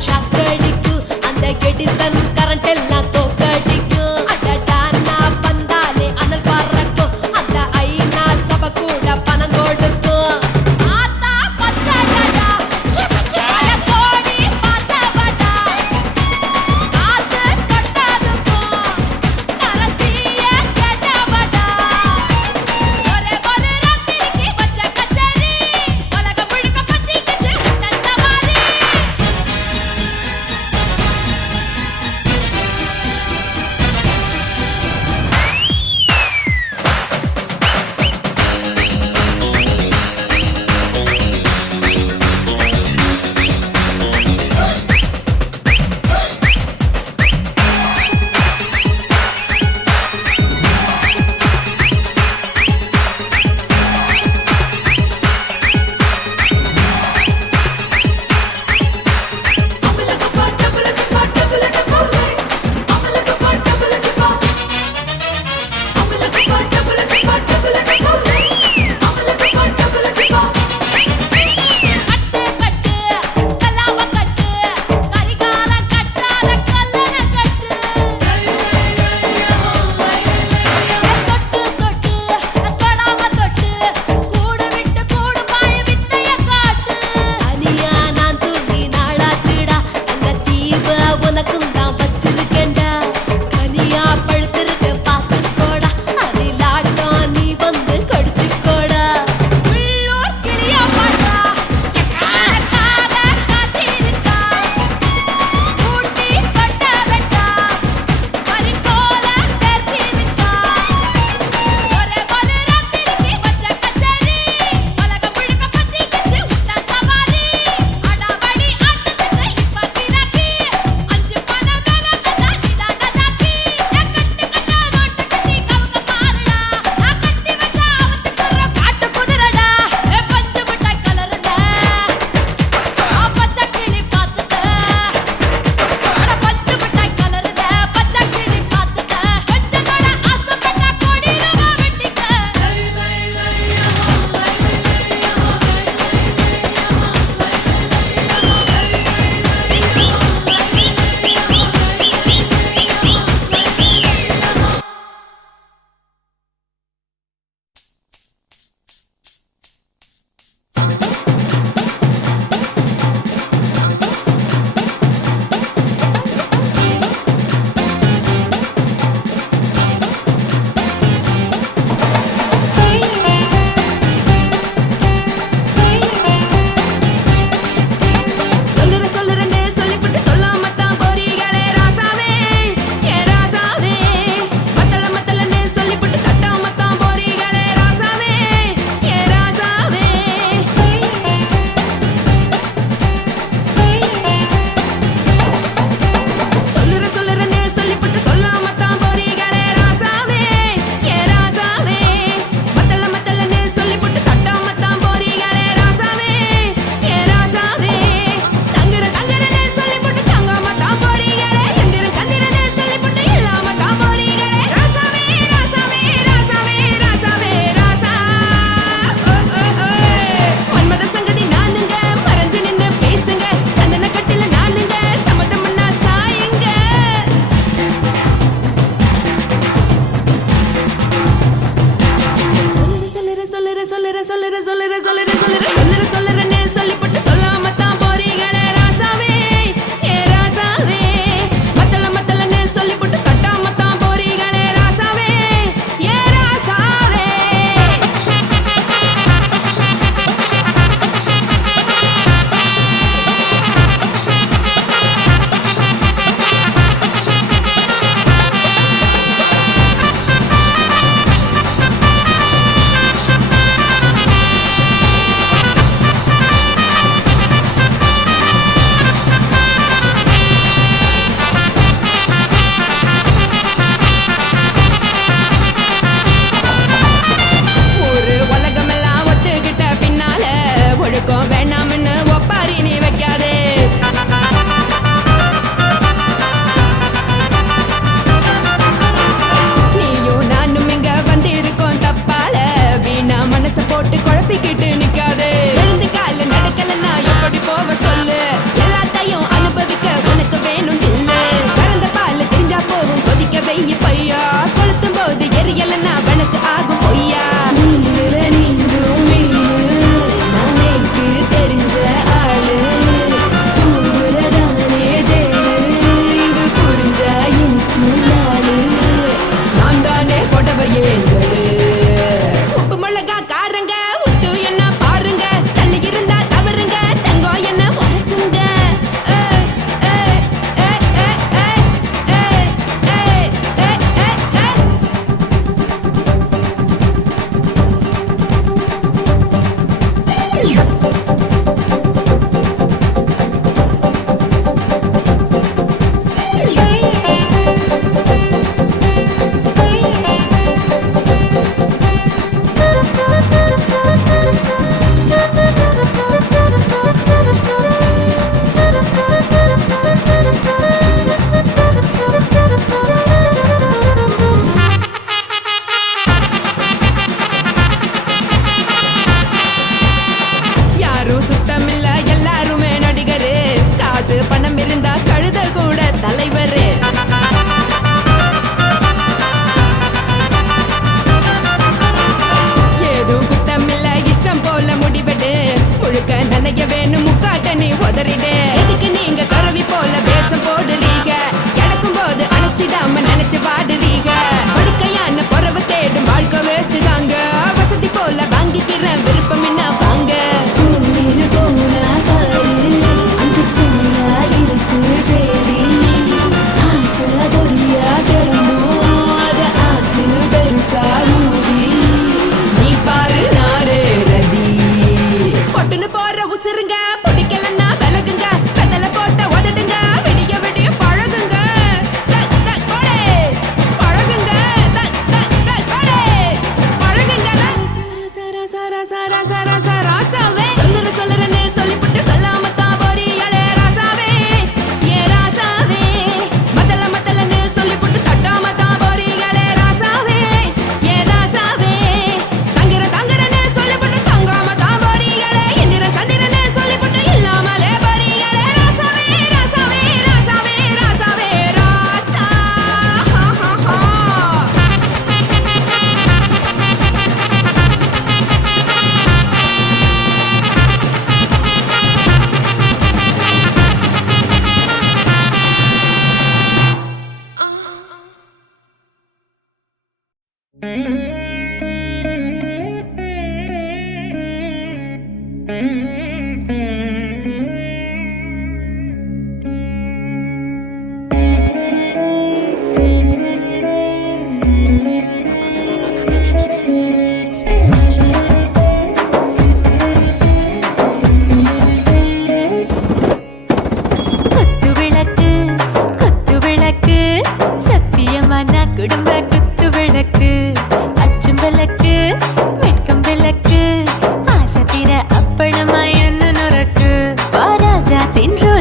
ஷாக்கடிக்கும் அந்த Edison current எல்லாம் தோக்கடிக்கும் அடடா நான் வந்தாலே அனல் பறக்கும் அந்த ஐநா சபை கூட பணம் கொடுக்கும் ஆத்தா பச்சடடா பச்சைய கோடி பார்த்தவடா காத்து கொட்டாதுக்கும் கரசிய கேட்டவடா ஒரே ஒரு ராத்திரிக்கு வச்ச கச்சேரி உலகம் முழுக்க பத்திக்கிச்சு உட்டன் சவாரி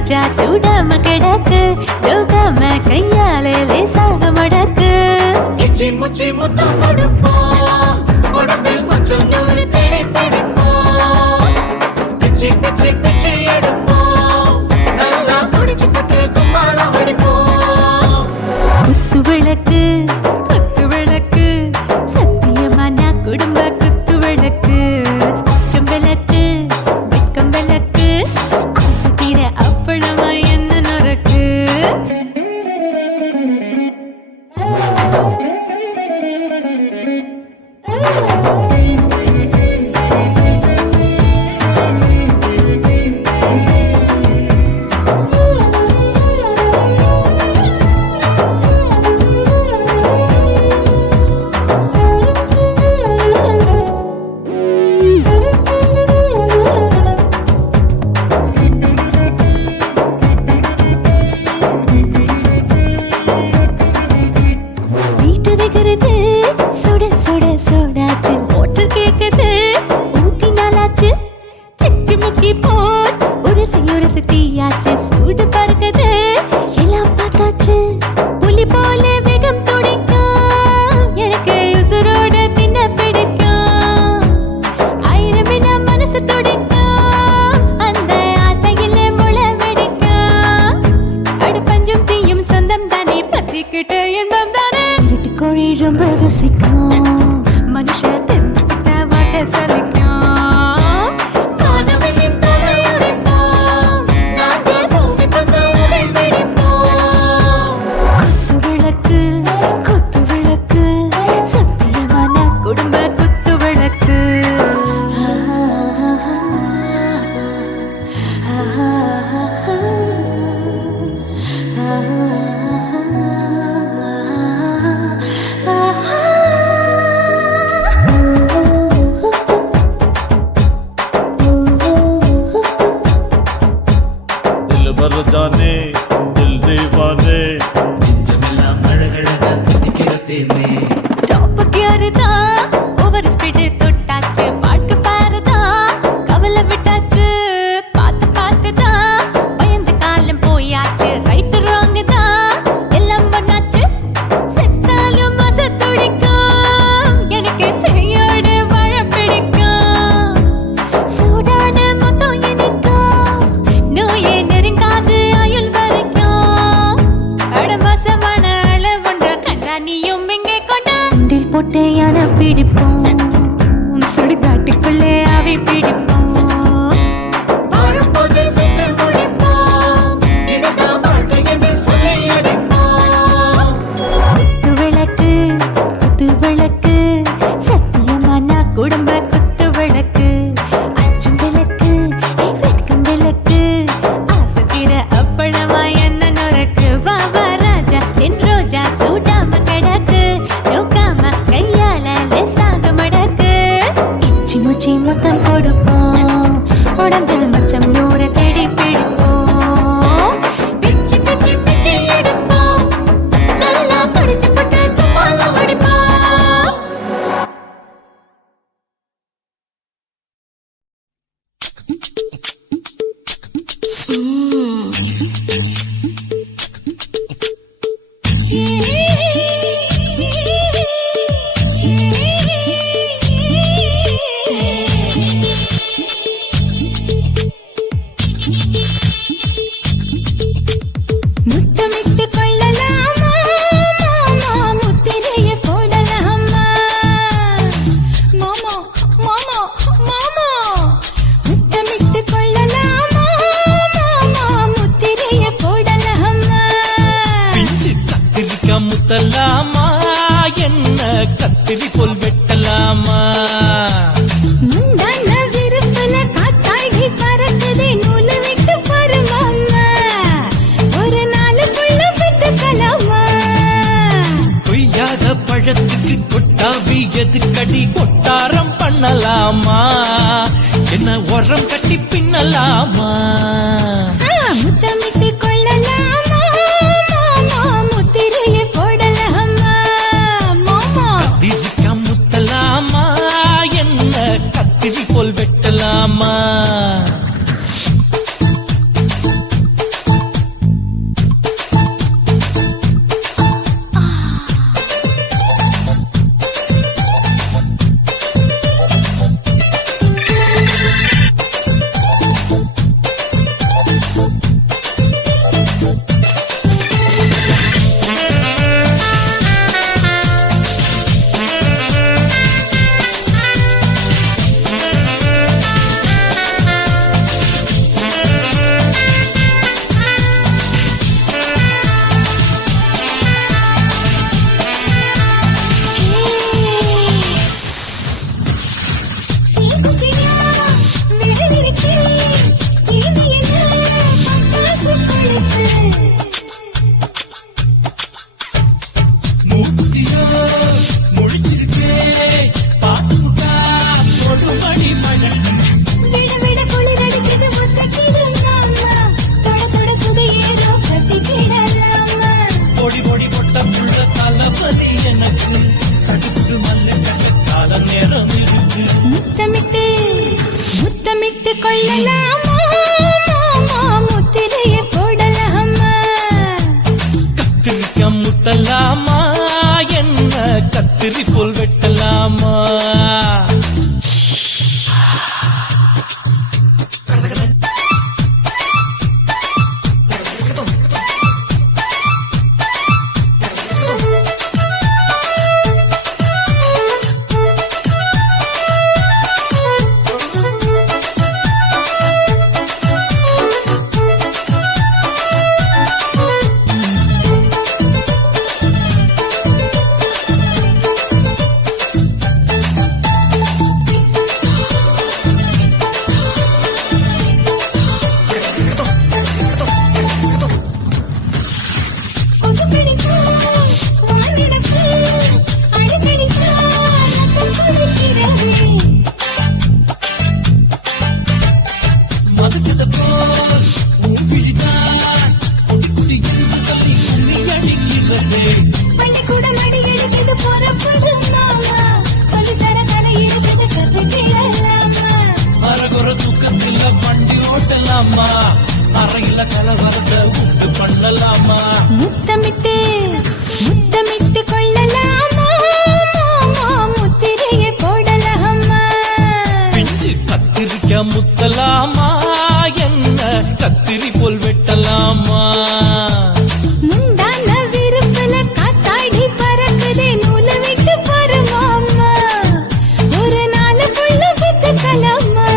ரோஜா சூடாம கிடக்கு யோகாம கையாலே லேசாக மடக்கு இச்சி முச்சி முத்தம் கொடுப்போம் உடம்பில் மச்சம் நூறு தேடி பிடிப்போம் பிச்சி பிச்சி பிச்சி எடுப்போம் நல்லா குடிச்சு பட்டு கும்மாளம் அடிப்போம் குத்து விளக்கு குத்து விளக்கு சத்தியமா நான் குடும்ப குத்து விளக்கு பச்சம் விளக்கு வெட்கம் விளக்கு ஆசைக்கிற அப்பளமா என்ன நொறுக்கு வீட்டருகிறது சுட சுட சோடாச்சு மோட்டர் கேக்குது ஊத்தி நாளாச்சு சிக்கி முக்கி போல் உரசி தீயாச்சு சூடு பறக்குது எல்லாம் பார்த்தாச்சு புலி போல வேகம் துடிக்கும் எனக்கு உசுரோட தின்ன பிடிக்கும் ஆயிரம் மனசு துடிக்கும் அந்த ஆசையில முளை வெடிக்கும் அடு பஞ்சும் தீயும் சொந்தம் தானே பத்திக்கிட்டு இன்பம் தானே இருட்டு கோழி ரொம்ப ருசிக்கும் மனுஷ தெரிஞ்சுக்கிட்ட வாட்ட சலிக்கும் மானவையின் தலையுடைப்போம் நாங்கள் பூமி தந்த உடை பிடிப்போம் குத்து விளக்கு சத்தியமான குடும்ப குத்து விளக்கு दिल भर जाने दिल दीवाने நெஞ்சமெல்லாம் அழகழகா தித்திக்கிறதேனே டாப் கியர் தான் ஓவர் ஸ்பீட் தொட்டாச்சு வாழ்க்கை பாருதான் கவலை விட்டாச்சு பார்த்து தான் பயந்து காலம் போயாச்சு ரைட் ராங் தான் எல்லாம் பண்ணாச்சு செத்தாலும் மச துடிக்கும் எனக்கு பெரியோடு வாழ பிடிக்கும் சூடான மொத்தம் எனக்கும் நோயே நெருங்காது ஆயுள் வரைக்கும் மூத்தியோ முடிச்சிருக்கே பாத்துட்டா கொடுமடி மழை விட விட குளிர் அடிக்குது முத்தக்கிடும் ராமா தொட தொட சுதையேறோ கட்டிக்கிடலாமா பொடி பொடி பொட்ட புள்ள தளபதி எனக்கு கடுப்பு மல்ல கட்ட கால நேரம் இருக்கு முத்தமிட்டு முத்தமிட்டு கொள்ளலாமா மாமா முத்திரையை போடலாமா கத்திரிக்க முத்தலாமா என்ன கத்திரி போல் வெட்டலாமா மதுக்கத போல் உன் பிடித்தான் குட்டி குட்டி என்று சொல்லி உண்ணி அடிக்கிறது பள்ளிக்கூட மடி எடுக்குது புறப்படும் மாமா சொல்லித்தர கலை இருக்குது கத்துக்கிடலாமா அரகுற தூக்கத்தில் வண்டி ஓட்டலாமா அறையில கலவரத்தை உண்டு பண்ணலாமா முத்தமிட்டு முத்தமிட்டு கொள்ளலாமா மாமா முத்திரையை போடலாமா பிஞ்சு கத்திரிக்க முத்தலாமா என்ன கத்திரி போல் வெட்டலாமா முந்தான விருப்பல காத்தாடி பறக்குதே நூலை விட்டு பாரு மாமா ஒரு நாளுக்குள்ள வித்துக்கலாமா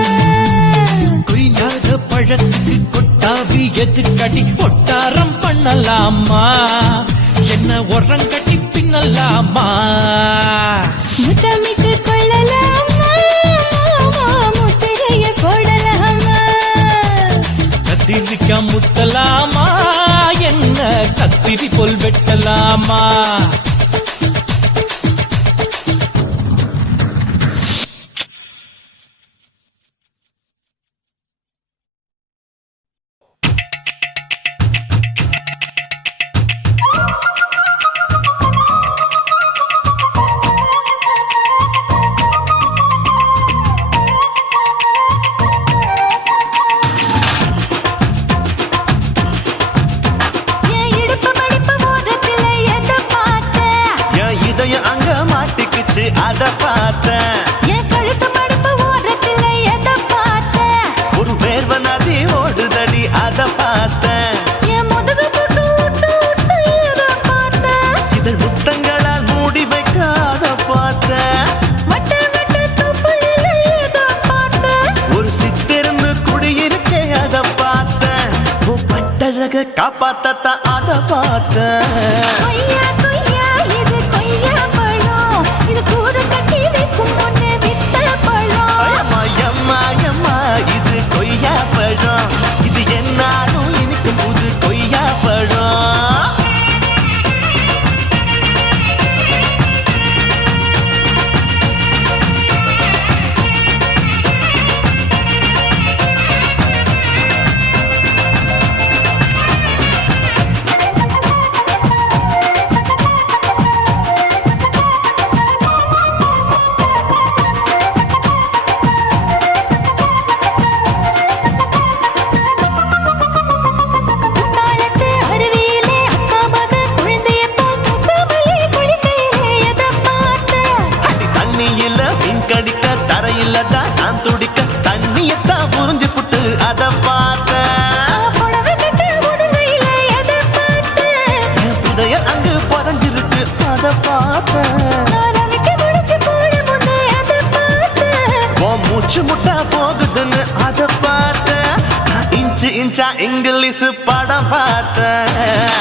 கொய்யாத பழத்துக்கு கொட்டாவி எதுக்கடி ஒட்டாரம் பண்ணலாமா என்ன உரங்கட்டி பின்னலாமா முத்தமிட்டு கொள்ளலாமா மாமா முத்திரையை போடலாமா கத்திரிக்க முத்தலாமா என்ன கத்திரி போல் வெட்டலாமா என் இடுப்பு மடிப்பு ஓரத்துல எதை பார்த்த? என் இதயம் அங்க மாட்டிக்குச்சு அத பார்த்தேன் என் கழுத்து மடிப்பு ஓரத்துல எதை பார்த்த? ஒரு வேர்வ நதி ஓடுதடி அத பார்த்தேன் என் முதுகு புட்டு உட்டு உட்டு எதை பார்த்த? இதழ் முத்தங்களால் மூடி வைக்க அத பார்த்தேன் வட்ட வட்ட தொப்புளில எதை பார்த்த? ஒரு சித்திருந்து குடியிருக்கே அத பார்த்தேன் உன் பட்டழக காப்பாத்தத்தான் அத பார்த்தேன் கொய்யா கொய்யா இது கொய்யா பழம். இது கூடு கட்டி வைக்கும் முன்னே வித்த பழம். அம்மா எம்மா எம்மா இது கொய்யா பழம் இது என்னாலும் எனக்கு புது கொய்யா பழம் இங்கிலீஷ் படம் பார்த்தேன்.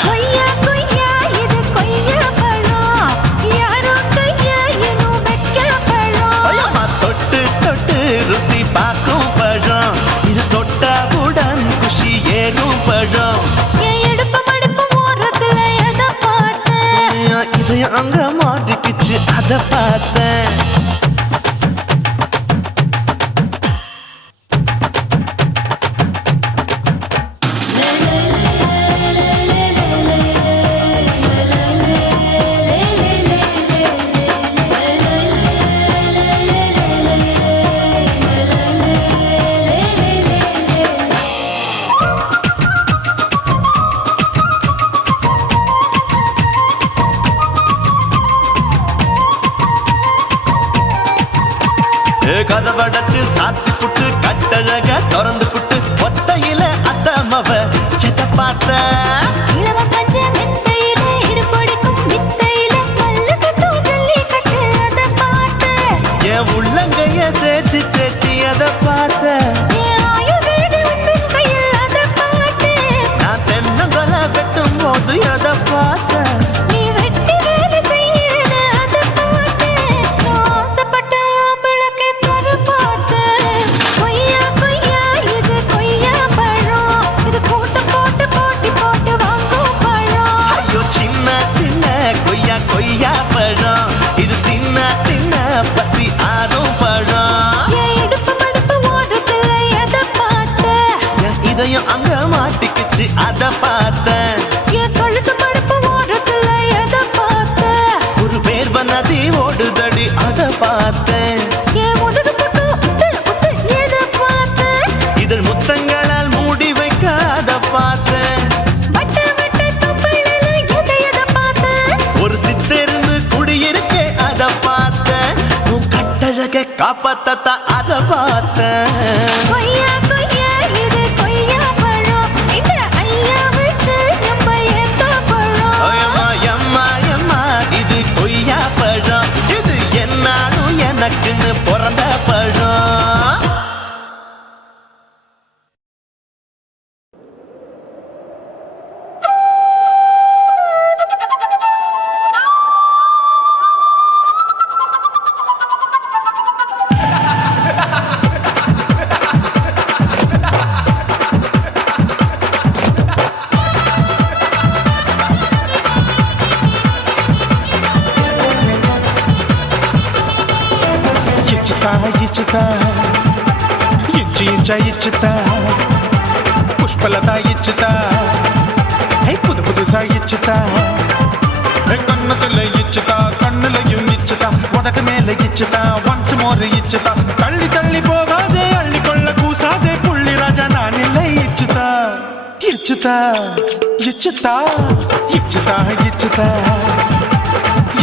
கொய்யா கொய்யா இது கொய்யா பழம், யாரோ கையா இன்னும் வைக்க பழம். ஐயம்மா, தொட்டு தொட்டு ருசி பார்க்கும் பழம், இது தொட்டவுடன் குஷி ஏறும் பழம். என் இடுப்பு மடுப்பு ஓரத்துல எதை பார்த்தேன்? இதயம் அங்க மாட்டிக்கிச்சு அதை பார்த்தேன். கதவடைச்சு சாத்தி புட்டு கட்டழக திறந்து புட்டு ஒத்தையில அத்தமவ செத்த பார்த்த. இளவ பஞ்ச மெத்தையில இடுப்பொடிக்கும் வித்தையில பல்லு கட்டும் ஜல்லி கட்டு அதை பார்த்தேன். என் உள்ளங்கைய தேய்ச்சி தேய்ச்சி அதை பார்த்த. என் ஆயுர்வேத உந்தன் கையில் அதை பார்த்தேன். நான் தென்னங்கொலை வெட்டும் போது அதை பார்த்த. நீ வெட்டி வேலை செய்யறத அதை பார்த்தேன். நான் ஆசைப்பட்ட ஆம்பளுக்கு தர பார்த்தேன். கொய்யா கொய்யா இது கொய்யா பழம், இது கூட்டு போட்டு போட்டி போட்டு வாங்கும் பழம். ஐயோ சின்ன சின்ன கொய்யா கொய்யா பழம், இது தின்ன தின்ன பசி ஆறும் பழம். என் இடுப்பு மடுப்பு ஓரத்துல எதை பார்த்தேன்? என் இதயம் அங்க மாட்டிக்கிச்சு அதை பார்த்தேன். என் கழுத்து மடுப்பு ஓரத்துல எதை பார்த்தேன்? ஒரு வேர்வ நதி ஓடுதடி அதை பார்த்தேன். என் முதுகு புட்டு உத்து உத்து எதை பார்த்தேன்? இதழ் முத்தங்களால் மூடி வைக்க அதை பார்த்தேன். வட்ட வட்ட தொப்பையில எதை பார்த்தேன்? ஒரு சித்தெருந்து குடியிருக்க அதை பார்த்தேன். உன் கட்டழக காப்பாத்தத்தா அதை பார்த்தேன். கொய்யா கொய்யா இது கொய்யா பழம், இந்த ஐயாவுக்கு ரொம்ப ஏத்த பழம். அம்மா எம்மா எம்மா இது கொய்யா பழம், இது என்னாலும் எனக்குன்னு பிறந்த பழம். ఇచ్చితా ఇచ్చి ఇంచ ఇచ్చితా పుష్పలత ఇచ్చితా హై புது புதுசா இச்சுதா கண்ணத்துல இச்சுதா கண்ணுலையும் இச்சுதா உதட்டு மேல இச்சுதா ஒன்ஸ் மோர் இச்சுதா தள்ளி தள்ளி போகாதே அள்ளி கொள்ள கூசாதே புள்ளி ராஜா நான் இல்லை இச்சுதா இச்சுதா இச்சுதா இச்சுதா இச்சுதா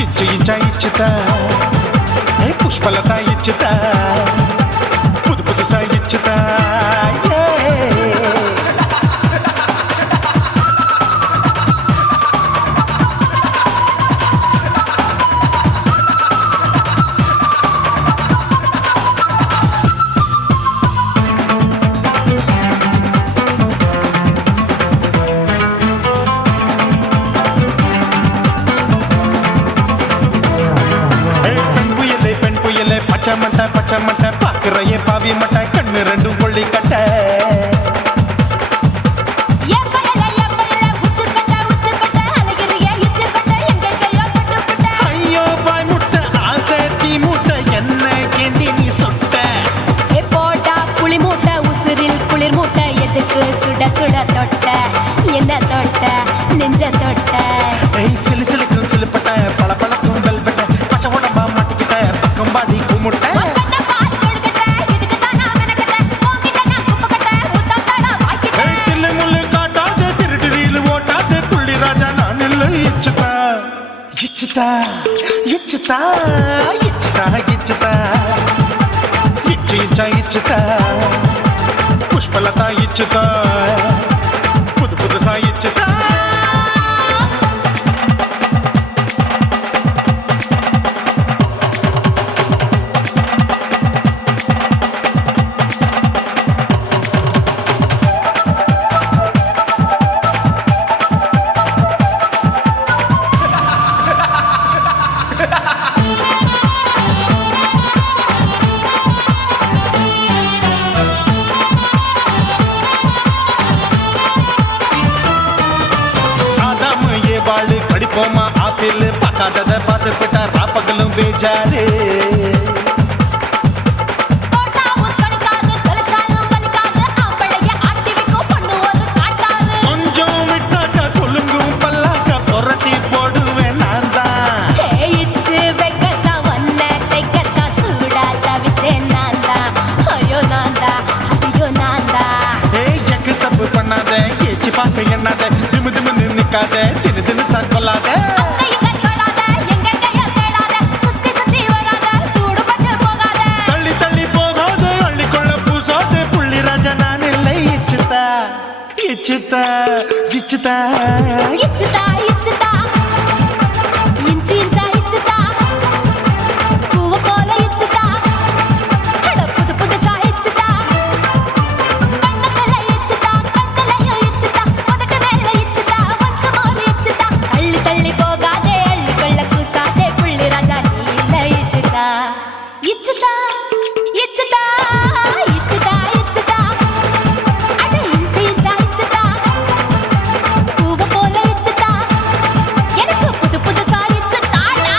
இச்சு இஞ்சா இச்சுதா புஷ்பலதா இச்சுதா புது புதுசா இச்சுதா பச்சை மட்டை பாக்குறைய பாவி மட்டை கண்ணு ரெண்டும் கொள்ளி கட்ட ஐயோ பாய் முட்டை ஆசை தீ மூட்டை என்ன கேண்டி நீ சொட்ட போட்டா புளி மூட்டை உசுரில் குளிர் மூட்டை எதுக்கு சுட சுட தொட்ட என்ன தொட்ட நெஞ்ச தொட்ட சிலு சிலுக்கும் சிலுப்பட்ட பல பழக்கும் வெல்வெட்ட பச்சை உடம்பா மாட்டிக்கிட்ட பக்கம் பாடி குமுட்ட இச்சுதா இச்சுதா இச்சுதா இச்சுதா இச்சு இச்சா இச்சுதா புஷ்பலதா இச்சுதா புது புதுசா இச்சுதா வச்சாரு. தோட்டாவும் தொலைக்காது, தொலைச்சாலும் வலிக்காது, ஆம்பளைய ஆட்டி வைக்கும் பொண்ணு ஒரு காட்டாரு. கொஞ்சம் விட்டாக்க கொலுங்கும் பல்லாக்க புரட்டி போடுவேன் நான் தான். இச்சு வைக்கத்தான் ஒன்ன தைக்கத்தான் சூடா தவிச்சேன் நான் தான். ஐயோ நான் தான், ஐயோ நான் தான். ஏய் எக்கு தப்பு பண்ணாத, ஏச்சி பார்க்க எண்ணாத, திமு திமுன்னு நிக்காத, தினு தினு சாக்கொள்ளாத. அங்க இங்க தொடாத, எங்க கைய தேடாத, சுத்தி சுத்தி வராத, சூடுபட்டு போகாத. தள்ளி தள்ளி போகாது, அள்ளிக்கொள்ள பூசாது, புள்ளி ராஜா நான் இல்லை. இச்சுதா இச்சுதா இச்சுதா இச்சுதா இச்சுதா, இன்ச்சு இன்ச்சா இச்சுதா, பூவ போல இச்சுதா, அட புது புதுசா இச்சுதா, கண்ணத்துல இச்சுதா, கண்ணுலயும் இச்சுதா, உதட்டு மேல இச்சுதா, once more இச்சுதா. தள்ளி தள்ளி போகாதே, அள்ளிக்கொள்ள கூசாதே, புள்ளி ராஜா நீ இல்ல இச்சுதா. இச்சுதா இச்சுதா இச்சுதா இச்சுதா, அட இன்ச்சு இன்ச்சா இச்சுதா, பூவ போல இச்சுதா, எனக்கு புது புதுசா இச்சுதாடா.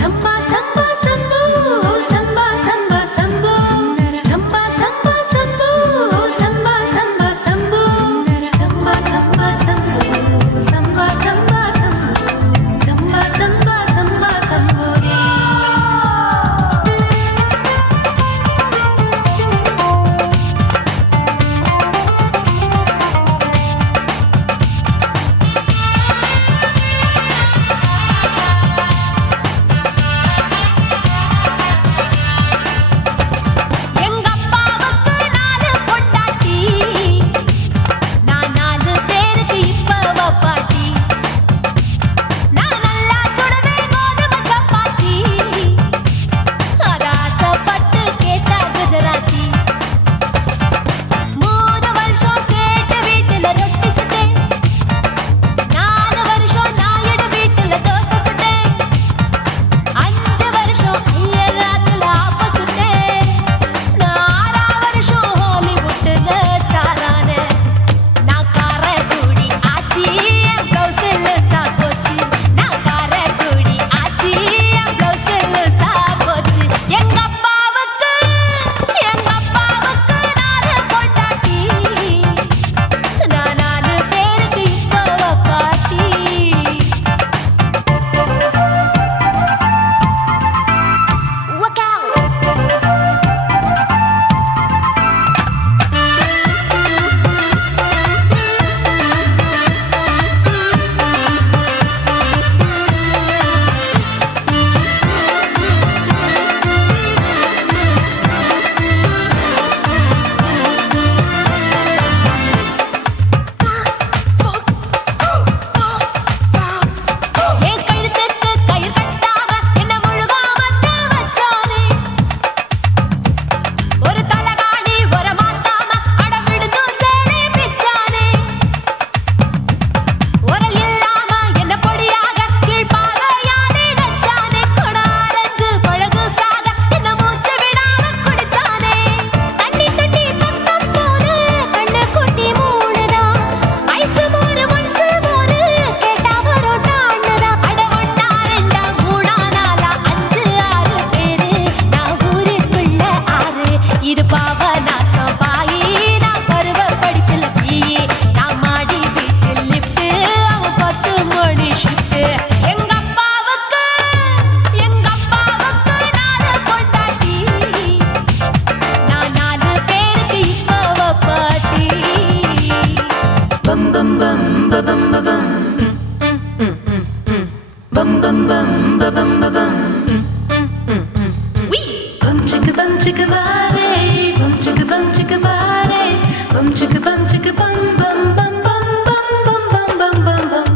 சம்பா சம்பா சம்போ, சம்பா சம்பா சம்போ, சம்பா சம்பா சம்போ, சம்பா சம்பா சம்போ, சம்பா சம்பா சம்போ, சம்பா சம்பா சம்போ, சம்பா சம்பா சம்பா சம்போரே. எங்க அப்பாவுக்கு 4 பொண்டாட்டி, நான் 4 பேருக்கு இப்ப பாட்டி. நான் நல்லா சுடுவேன் கோதுமை சப்பாத்தி, அத ஆசைப்பட்டு கேட்டா குஜராத்தி. 3 வருஷம் சேட்டு வீட்டுல ரொட்டி சுட்டேன், 4 வருஷம் நாயுடு வீட்டுல தோசை சுட்டேன், 5 வருஷம் ஐயராத்துல ஆப்ப சுட்டேன், நான் 6 வருஷம் ஹாலிவுட்ல ஸ்டாரானே. நான் காரக்குடி ஆச்சி, என் பிளவுஸ் லூசா போச்சு, நான் காரக்குடி ஆச்சி, என் பிளவுஸ் லூசா போச்சு. எங்க அப்பாவுக்கு 4 பொண்டாட்டி, நான் 4 பேருக்கு இப்ப பாட்டி. Work out. என் கழுத்துக்கு கயிறு கட்டாம என்ன முழுகாம வச்சானே, ஒரு தலகாணி ஒரு மாத்தாம அடவிடுதும் சேலை பிச்சானே, உரல் இல்லாம என்ன பொடியாக கீழ்பாகையாலே நச்சானே, கொடாரஞ்சு பழகு சாக என்ன மூச்சு விடாம குடிச்சானே. தண்ணி தொட்டி பக்கம் போது கண்ணு குட்டி மூணுதா, ஐசு மோரு ஒன்சு மோரு கேட்டா பரோட்டான்னுதா. அட 1 2 3 4 5 6 பேரு, நான் ஊருக்குள்ள 6. இது பாவநாசம் பாயி, நான் பருவ படிப்புல பிஏ, நான் மாடி வீட்டில் லிஃப்ட், அவன் 10 மணி ஷிஃப்ட். எங்க அப்பாவுக்கு 4 பொண்டாட்டி, நான் 4 பேருக்கு இப்ப பாட்டி. Bum chicka bum chicka body, bum chicka bum chicka body, bum chicka bum chicka bum bum bum bum bum bum bum bum bum bum.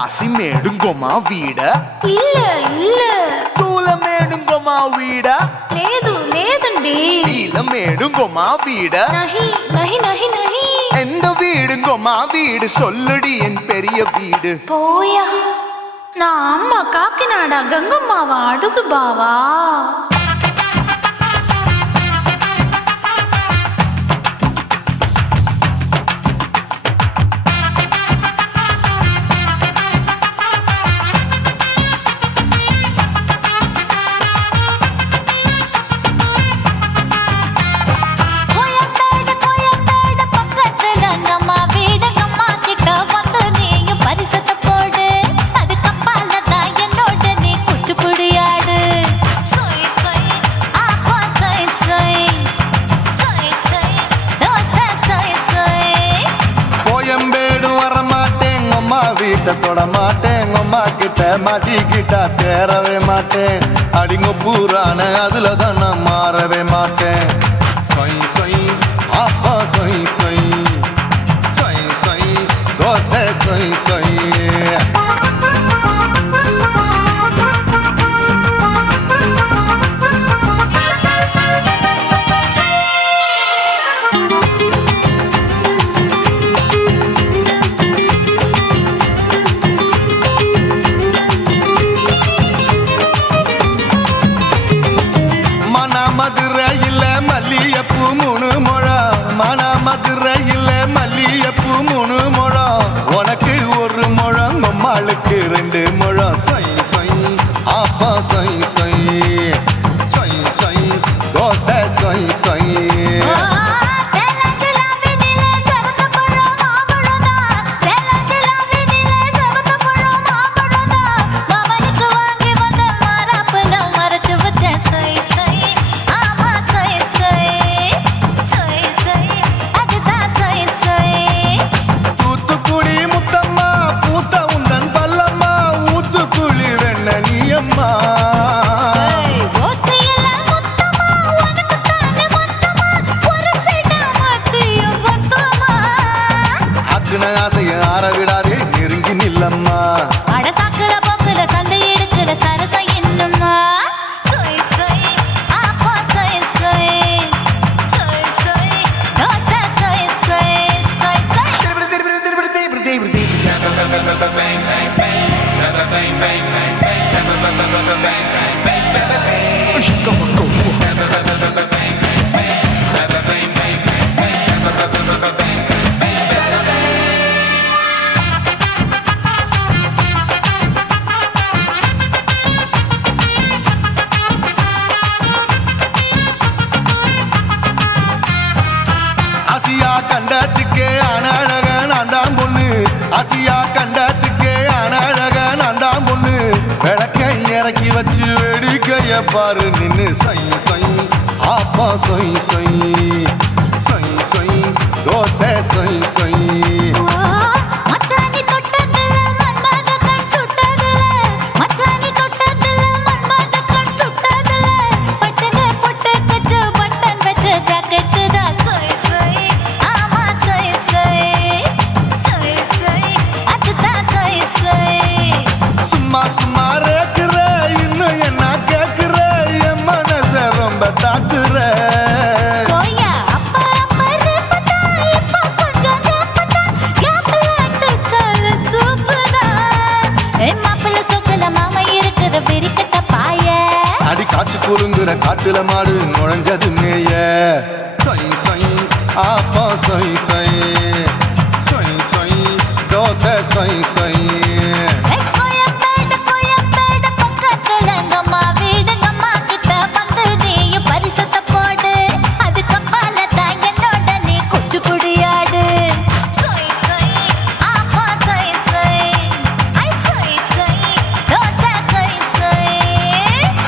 రాసి మేడుంగోమా వీడ இல்ல இல்ல తూల మేడుంగోమా వీడ లేదు లేదండి నీల మేడుంగోమా వీడ நஹி நஹி நஹி நஹி எந்த வீடுங்கோமா வீடு சொல்லுடி என் பெரிய வீடு போயா நான் அம்மா காக்கிநாடா கங்கம்மாவா அடுகு பாவா கோயம்பேடு பக்கத்துல நம்ம வீடு அம்மா கிட்ட வந்து நீயும் பரிசத்தை போடு அது கப்பால தான் என்னோட நீ குச்சிப்புடியாடு சொய் சொய் ஆப்பா சொய் சொய் சொய் சொய் தோசை சொய் சொய் கோயம்பேடு வரமாட்டேன் அம்மா வீட்டை தொட மாட்டேன் அம்மா கிட்ட மாட்டிக்கிட்டா தேரவே மாட்டேன் அடிங்க பூரான அதுல தான் நான் மாறவே மாட்டேன் சொய் சொய் ஆப்பா சொய் சொய் சொய் சொய் தோசை சொய் சொய் மதுரையில் மல்லியப்பூ 3 முழம் மதுரையில் மல்லியப்பூ 3 முழம் உனக்கு 1 முழம் அம்மாளுக்கு 2 முழம் சொய் சொய் ஆப்பா சொய் சொய் சொய் சொய் தோசை சொய் சொய் ஆசைய ஆற விடாதே நெருங்கி நில்லம்மா அடசாக்குல போக்குல சந்தை எடுக்கல சரச என்னம்மா சொய் சொய் ஆப்பா சொய் சொய் சொய் சொய் தோசை சொய் சொய் சொய் சொய் ஆசியா கண்டத்துக்கே அனழக நான் தான் பொண்ணு ஆசியா கண்டத்துக்கே அனழக நான் தான் பொண்ணு விளக்கை இறக்கி வச்சு வேடிக்கைய பாரு நின்னு சொய் சொய் ஆப்பா சொய் சொய் சொய் சொய் தோசை சொய் சொய் மச்சானி தொட்டதுல மன்மத கண் சுட்டதுல மச்சானி தொட்டதுல மன்மத கண் சுட்டதுல பட்டன பொட்டு கச்சு பட்டன் வச்ச ஜாக்கெட் தான் சொய் சொய் ஆமா சொய் சொய் சொய் சொய் அதுதான் சொய் சொய் சும்மா சும்மா ரேக்குற இன்னும் என்ன கேக்குற என் மனச ரொம்ப தாக்குற போயா அப்பா அப்பா ரப்பதா இப்ப கொஞ்சம் ரப்பதா கேப்லாட்டு கால சூப்பரா என் மாப்பிள்ள சொக்கல மாமா இருக்கிற வெறிக்கட்ட பாய அடி காய்ச்சி குலுங்குற காட்டுல மாடு நுழைஞ்சது மேய சொய் சொய் ஆப்பா சொய் சொய் சொய் சொய் தோசை சொய் சொய் கோயம்பேடு பக்கத்துல அம்மா வீடு அம்மா கிட்ட வந்து நீயும் பரிசத்தை போடு அது கப்பால தான் என்னோட நீ குச்சிப்புடியாடு சொய் சொய் ஆப்பா சொய் சொய் ஐ சொய் சொய் தோசை சொய் சொய்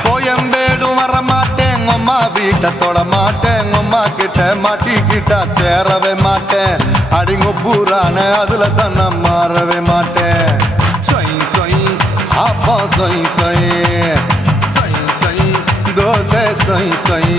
கோயம்பேடு வரமாட்டேன் அம்மா வீட்டை தொட மாட்டேன் அம்மா கிட்ட மாட்டிக்கிட்டா தேரவே மாட்டேன் அடிங்க பூரான அதுல தான் நான் மாறவே மாட்டேன் சொய் சொய் ஆப்பா சொய் சொய் சொய் சொய் தோசை சொய் சொய்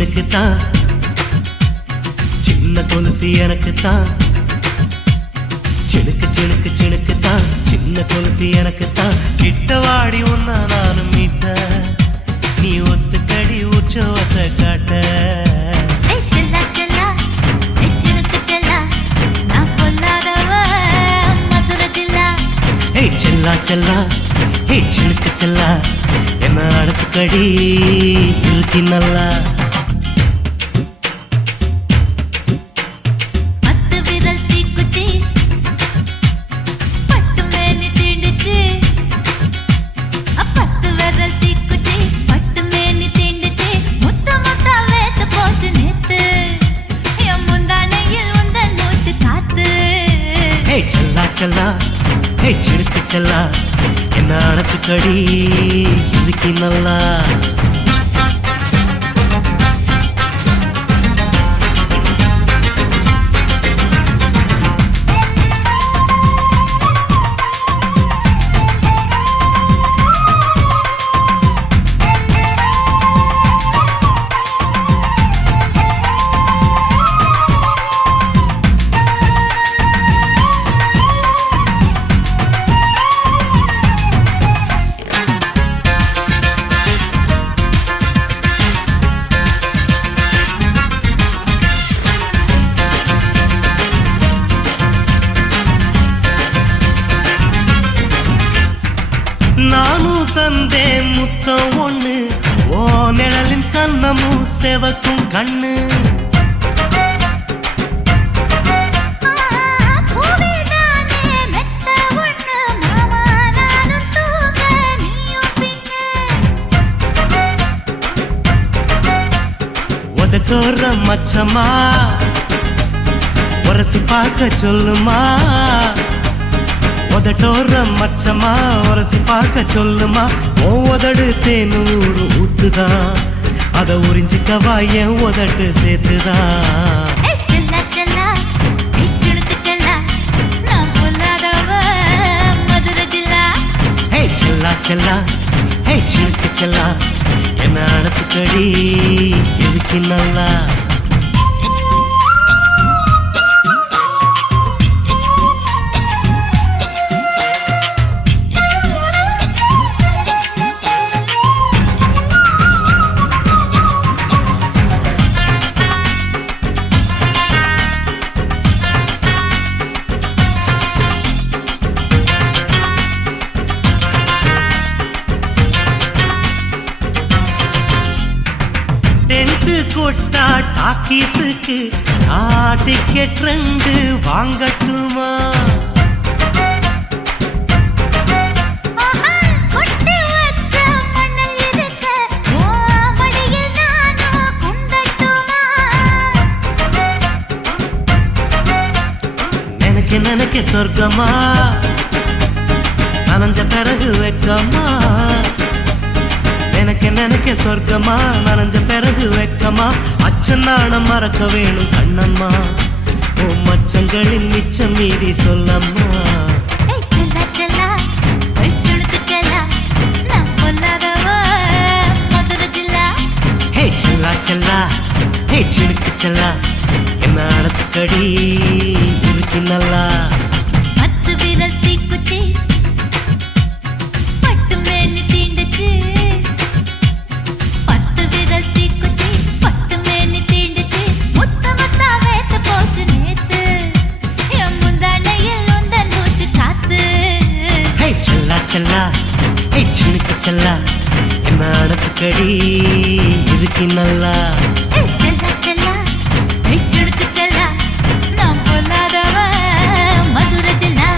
சிணுக்கு தான் சின்ன கொலுசு எனக்கு தான் சிணுக்கு சிணுக்கு சிணுக்கு தான் சின்ன கொலுசு எனக்கு தான் கிட்ட வாடி உன்னா நானும் மீட்ட நீ ஒத்துக்கடி உற்சவத்தை காட்ட ஏய் செல்லா செல்லா ஏய் சினுக்கு செல்லா நான் பொல்லாதவ மதுரை ஜில்லா ஏய் செல்லா செல்லா ஏய் சிணுக்கு செல்லா என்ன அடைச்சுக்கடி இருக்கி நல்லா பத்து விரல் தீக்குச்சி பட்டு மேனி தீண்டுச்சு பத்து விரல் தீக்குச்சி பட்டு மேனி தீண்டுச்சு முத்த முத்த வேத்து போச்சு நேத்து என் முந்தானையில் உந்தன் மூச்சு காத்து ஏய் செல்லா செல்லா ஏய் சிணுக்கு செல்லா என்ன அடைச்சுக்கடி இருக்கி நல்லா நானும் தந்தேன் முத்தம் ஒண்ணு ஓ நிழலின் கண்ணமும் செவக்கும் கண்ணு பூவிதானே மெத்த ஒண்ணு மாமா நானும் தூங்க நீயும் பின்ன உதட்டோர மச்சமா உரசி பார்க்க சொல்லுமா உதட்டோர மச்சமா உரசி பார்க்க சொல்லுமா ஓ உதடு தேனூறு ஊத்துதான் அத உறிஞ்சிக்கவா என் உதட்டு சேர்த்துதான் ஏய் செல்லா செல்லா ஏய் சினுக்கு செல்லா நான் பொல்லாதவ மதுரை ஜில்லா ஹே செல்லா செல்லா ஹே சினுக்கு செல்லா என்ன அடைச்சுக்கடி இருக்கி நல்லா டென்ட் கொட்டா டாக்கீஸுக்கு டிக்கெட் 2 வாங்கட்டுமா கொட்டி வச்ச மணல் இருக்க ஓ மடியில் நானும் குண்டட்டுமா நினைக்க சொர்க்கமா நனைஞ்ச பிறகு வெக்கமா நினைக்க சொர்க்கமா நனைஞ்ச பிறகு வெக்கமா அச்சநாணம் மறக்க வேணும் கண்ணம்மா ஓ மச்சங்களின் மிச்சம் மீதி சொல்லம்மா ஏய் செல்லா செல்லா ஏய் சினுக்கு செல்லா நான் பொல்லாதவ மதுரை ஜில்லா ஹே செல்லா செல்லா ஹே சினுக்கு செல்லா என்ன அடைச்சுக்கடி இருக்கி நல்லா பத்து விரல் தீக்குச்சி பட்டு மேனி தீண்டுச்சு பத்து விரல் தீக்குச்சி பட்டு மேனி தீண்டுச்சு முத்த முத்த வேத்து போச்சு நேத்து என் முந்தானையில் உந்தன் மூச்சு காத்து ஹே செல்லா செல்லா ஹே சினுக்கு செல்லா என்ன அடைச்சுக்கடி இருக்கி நல்லா ஏய் செல்லா செல்லா ஏய் சினுக்கு செல்லா நான் பொல்லாதவ மதுரை ஜில்லா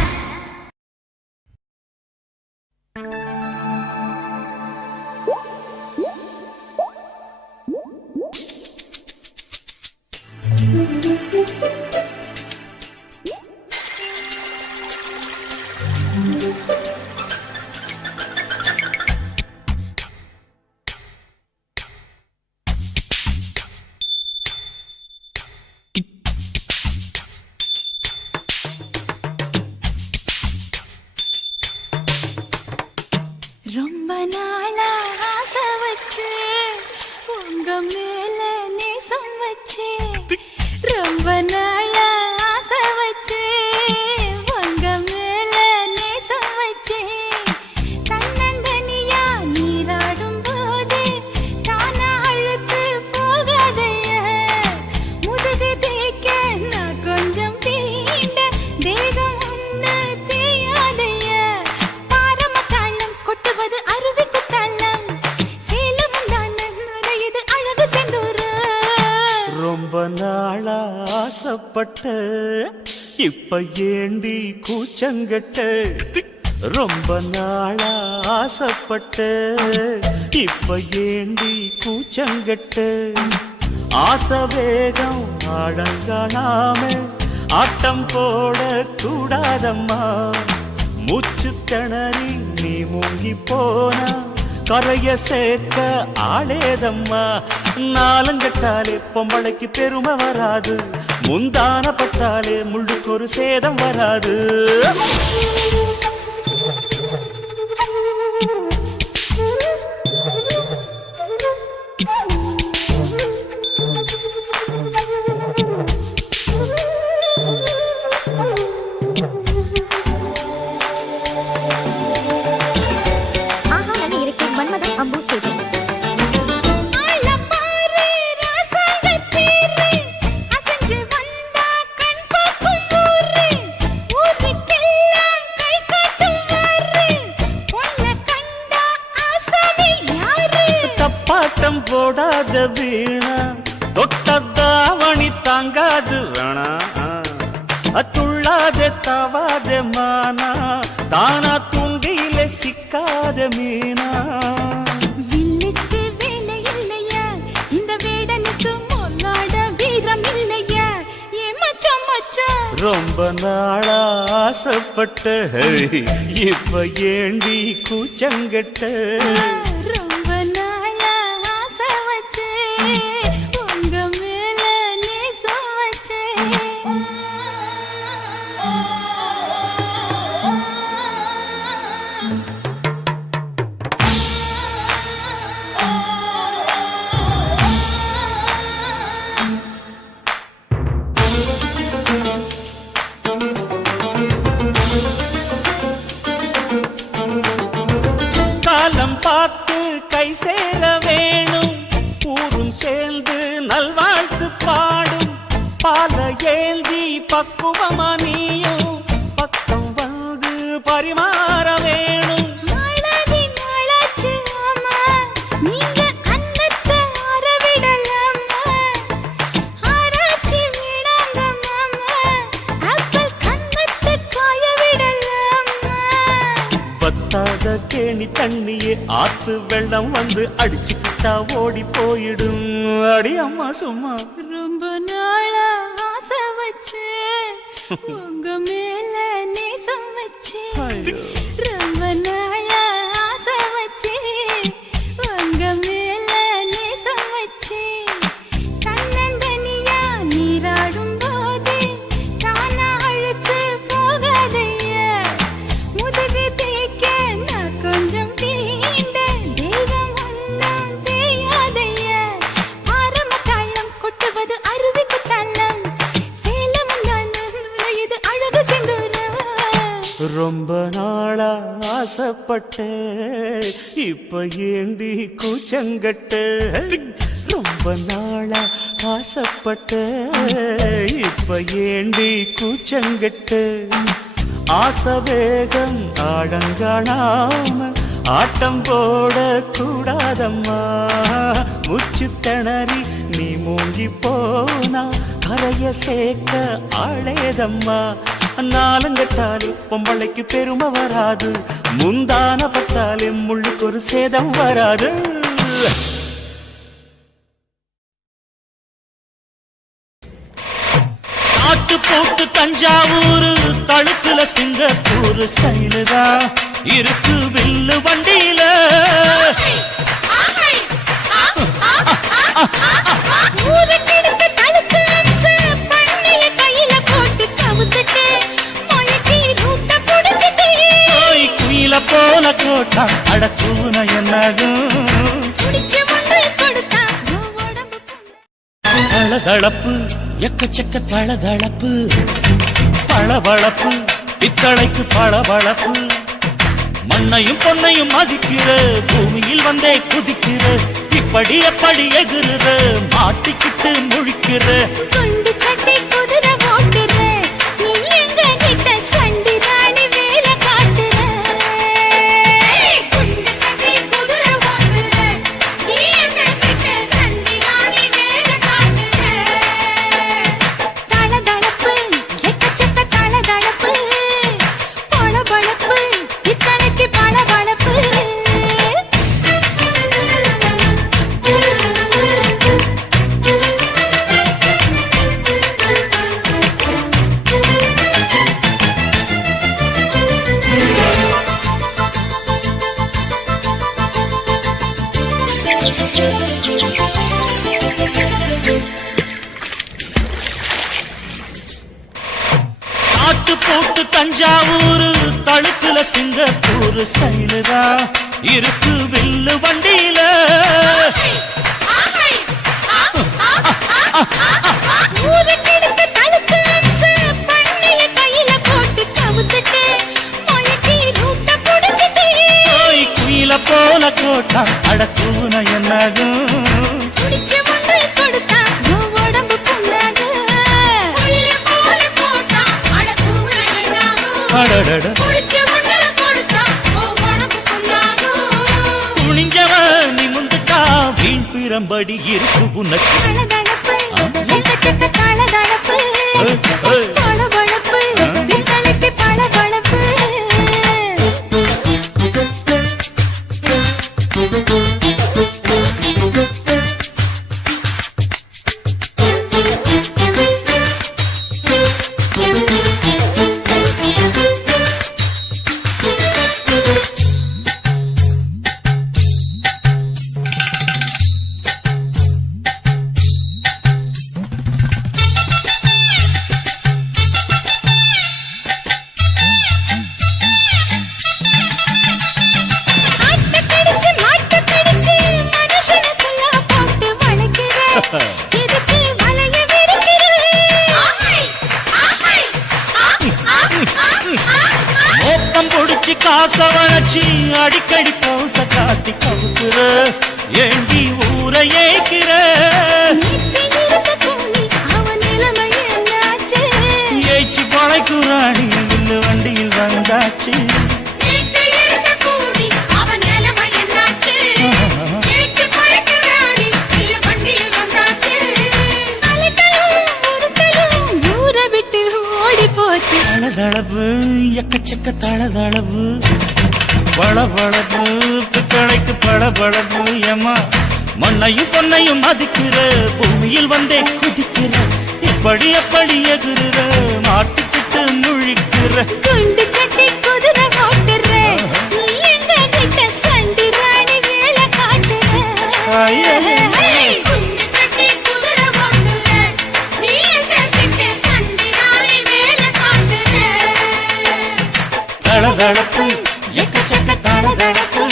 ஆசைப்பட்ட இப்ப ஏண்டி கூச்சங்கட்ட ரொம்ப நாளா ஆசைப்பட்ட இப்ப ஏண்டி கூச்சங்கட்ட ஆசை வேகம் ஆழங்காணாம ஆட்டம் போட கூடாதம்மா மூச்சு திணறி நீ மூங்கி போனா கரைய சேர்க்க ஆளேதம்மா நாலங்கட்டாலே பொம்பளைக்கு பெருமை வராது முந்தான பட்டாலே முள்ளுக்கு ஒரு சேதம் வராது போடாத வீணா தொட்டதாவணி தாங்காது வேணா துள்ளாத தவாத மானா தானா துண்டியில சிக்காத மீனா வில்லுக்கு வேலை இல்லையா இந்த வேடனுக்கு மொல்லாட வீரம் இல்லையா ஏ மச்சான் மச்சான் ரொம்ப நாளா ஆசைப்பட்ட இப்ப ஏண்டி கூச்சங்கட்ட ரொம்ப நாளா ஆசை வச்சு உங்க மேல நேசம் வச்சு காலம் பார்த்து கை சேர வேணும் ஊரும் சேர்ந்து நல்வாழ்த்து பாடும் பால ஏந்தி பக்குவமா நீயும் பக்கம் வந்து பரிமாற வேணும் நாளாதி நாளாச்சு ஆமா நீங்க அன்னத்தை அறவிடலாமா ஆராய்ச்சி விடாங்க மாமா ஆப்பிள் கன்னத்தை காய விடலாமா வத்தாத கேணி தண்ணியே ஆத்து வெள்ளம் வந்து அடிச்சுக்கிட்டா ஓடி போயிடும் அடி அம்மா சும்மா ரொம்ப நாளா ஆசை வச்சு உங்க மேல நேசம் வச்சு ரொம்ப நாளா ஆசை வச்சு உங்க மேல நேசம் வச்சு தன்னந்தனியா நீராடும் போது தானா அழுத்து போகாதையா முதுகு தேய்க்க நான் கொஞ்சம் தீண்ட தெய்வம் ஒன்றும் தேயாதையா ஆரம்ப தாளம் கொட்டுவது அருவிக்கு தள்ளம் சேலம் இது அழகு செந்தூரம் ரொம்ப நாளா ஆசைப்பட்ட இப்ப ஏண்டி கூச்சங்கட்ட ரொம்ப நாளா ஆசைப்பட்ட இப்ப ஏண்டி கூச்சங்கட்ட ஆசை வேகம் ஆழங்காணாம ஆட்டம் போட கூடாதம்மா முச்சு திணறி நீ மூங்கி போனா கரைய சேர்க்க ஆளேதம்மா நாலங்கட்டாலே பொம்பளைக்கு பெருமை வராது முந்தான பட்டாலே முள்ளுக்கு ஒரு சேதம் வராது நாட்டு போட்டு தஞ்சாவூர் தழுக்குல சிங்கப்பூர் ஸ்டைலுதான் இருக்கு வில்லு வண்டியில ஊருக்கெடுத்த தடுத்து அம்சு பண்ணைய கையில போட்டு கவுத்துட்டு மயக்கி ரூட்ட புடிச்சிட்டு குயில போல கோட்டா அடக்கூன என்னதும் புடிச்ச ஒன்று கொடுத்தா உடம்பு தளதளப்பு எக்கச்சக்க தளதளப்பு பளபளப்பு பித்தளைக்கு பளபளப்பு மண்ணையும் பொன்னையும் மதிக்கிற பூமியில் வந்தே குதிக்கிற இப்படி எப்படி எகுறுற மாட்டிக்கிட்டு முழிக்கிற குண்டு சட்டை குதிரை ஓட்டுற நீ எங்க கிட்ட சண்டி ராணி வேலை காட்டுற குண்டு சட்டை குதிரை ஓட்டுற நீ எங்க கிட்ட சண்டி ராணி வேலை காட்டுற தளதள நாட்டு போட்டு தஞ்சாவூர் தழுக்குல சிங்கப்பூர் ஸ்டைலு தான் இருக்கு வில்லு வண்டியில. ஊருக்கெடுத்த தழுக்கு அம்சு பண்ணைய கையில போட்டு கவுத்துட்டு மயக்கி ரூட்ட புடிச்சிட்டு குயில போல கோட்டா அடக்கூன என்னாகும் குடிச்ச மண்ணு கொடுத்தா உன் உடம்பு புண்ணாகும் குயில போல போட்டா அடக்கூன என்னாகும் அடடட குடிச்ச மண்ணு கொடுத்தா உன் உடம்பு புண்ணாகும் துணிஞ்சவன் நிமிந்துட்டா வீண் பிறம்படி இருக்கு உனக்கு. தளதளப்பு எக்கச்சக்க தளதளப்பு பளபளப்பு பித்தளைக்கு பளபளப்பு மோப்பம் பொடிச்சு காச வளைச்சி அடிக்கடி பௌச காட்டி கவுக்குற ஏண்டி ஊரை ஏய்க்கிற ஏய்ச்சி பழைக்குறாடி இல்ல வண்டியில் வந்தாச்சு. தளதளப்பு எக்கச்சக்க தளதளப்பு பளபளப்பு பித்தளைக்கு பளபளப்பு ஏமா மண்ணையும் பொன்னையும் மதிக்கிற பூமியில் வந்தே குதிக்கிற எப்படி எப்படி எகுற மாட்டுக்கிட்டு முழிக்கிற குண்டு சட்டி குதிரை ஓட்டுற நீ எங்க கிட்ட சண்டி ராணி வேலை காட்டுற குண்டு சட்டி குதிரை ஓட்டுற நீ எங்க கிட்ட சண்டி ராணி வேலை காட்டுற தளதளப்பு எக்கச்சக்க தளதளப்பு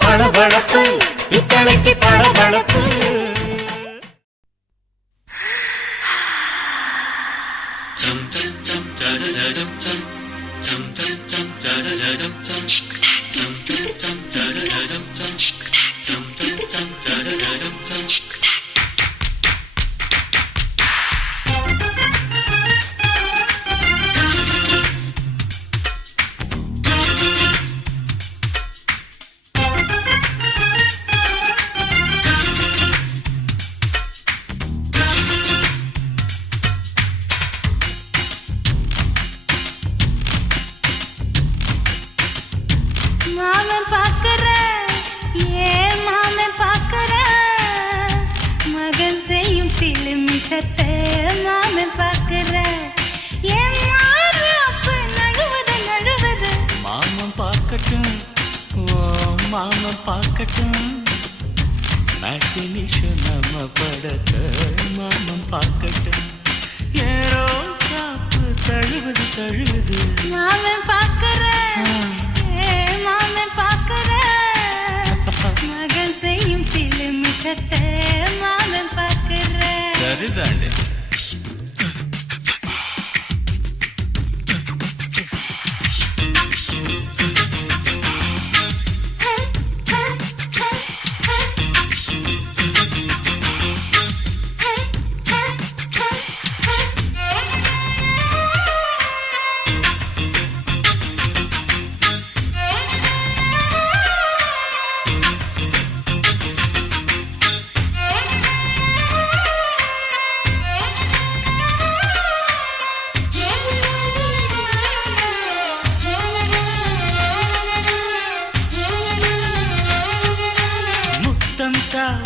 பளபளப்பு பித்தளைக்கு பளபளப்பு. மாமன் பாக்குற ஏன் மாமன் பாக்குற மகன் செய்யும் சிலு மிஷத்தை மாமன் பாக்குற ஏன் மாறாப்பு நழுவது நழுவது மாமன் பார்க்கட்டும் ஓ மாமன் பார்க்கட்டும் நாட்டி நிஷம் நம்ம படக்க மாமன் பார்க்கட்டும் ஏரோ சாப்பு தழுவது தழுவது மாமன் பாக்குற ஏன் மாமன் பாக்குற மகன் செய்யும் சிலு மிஷத்தை மாமன் பாக்குற சரிதாண்டி.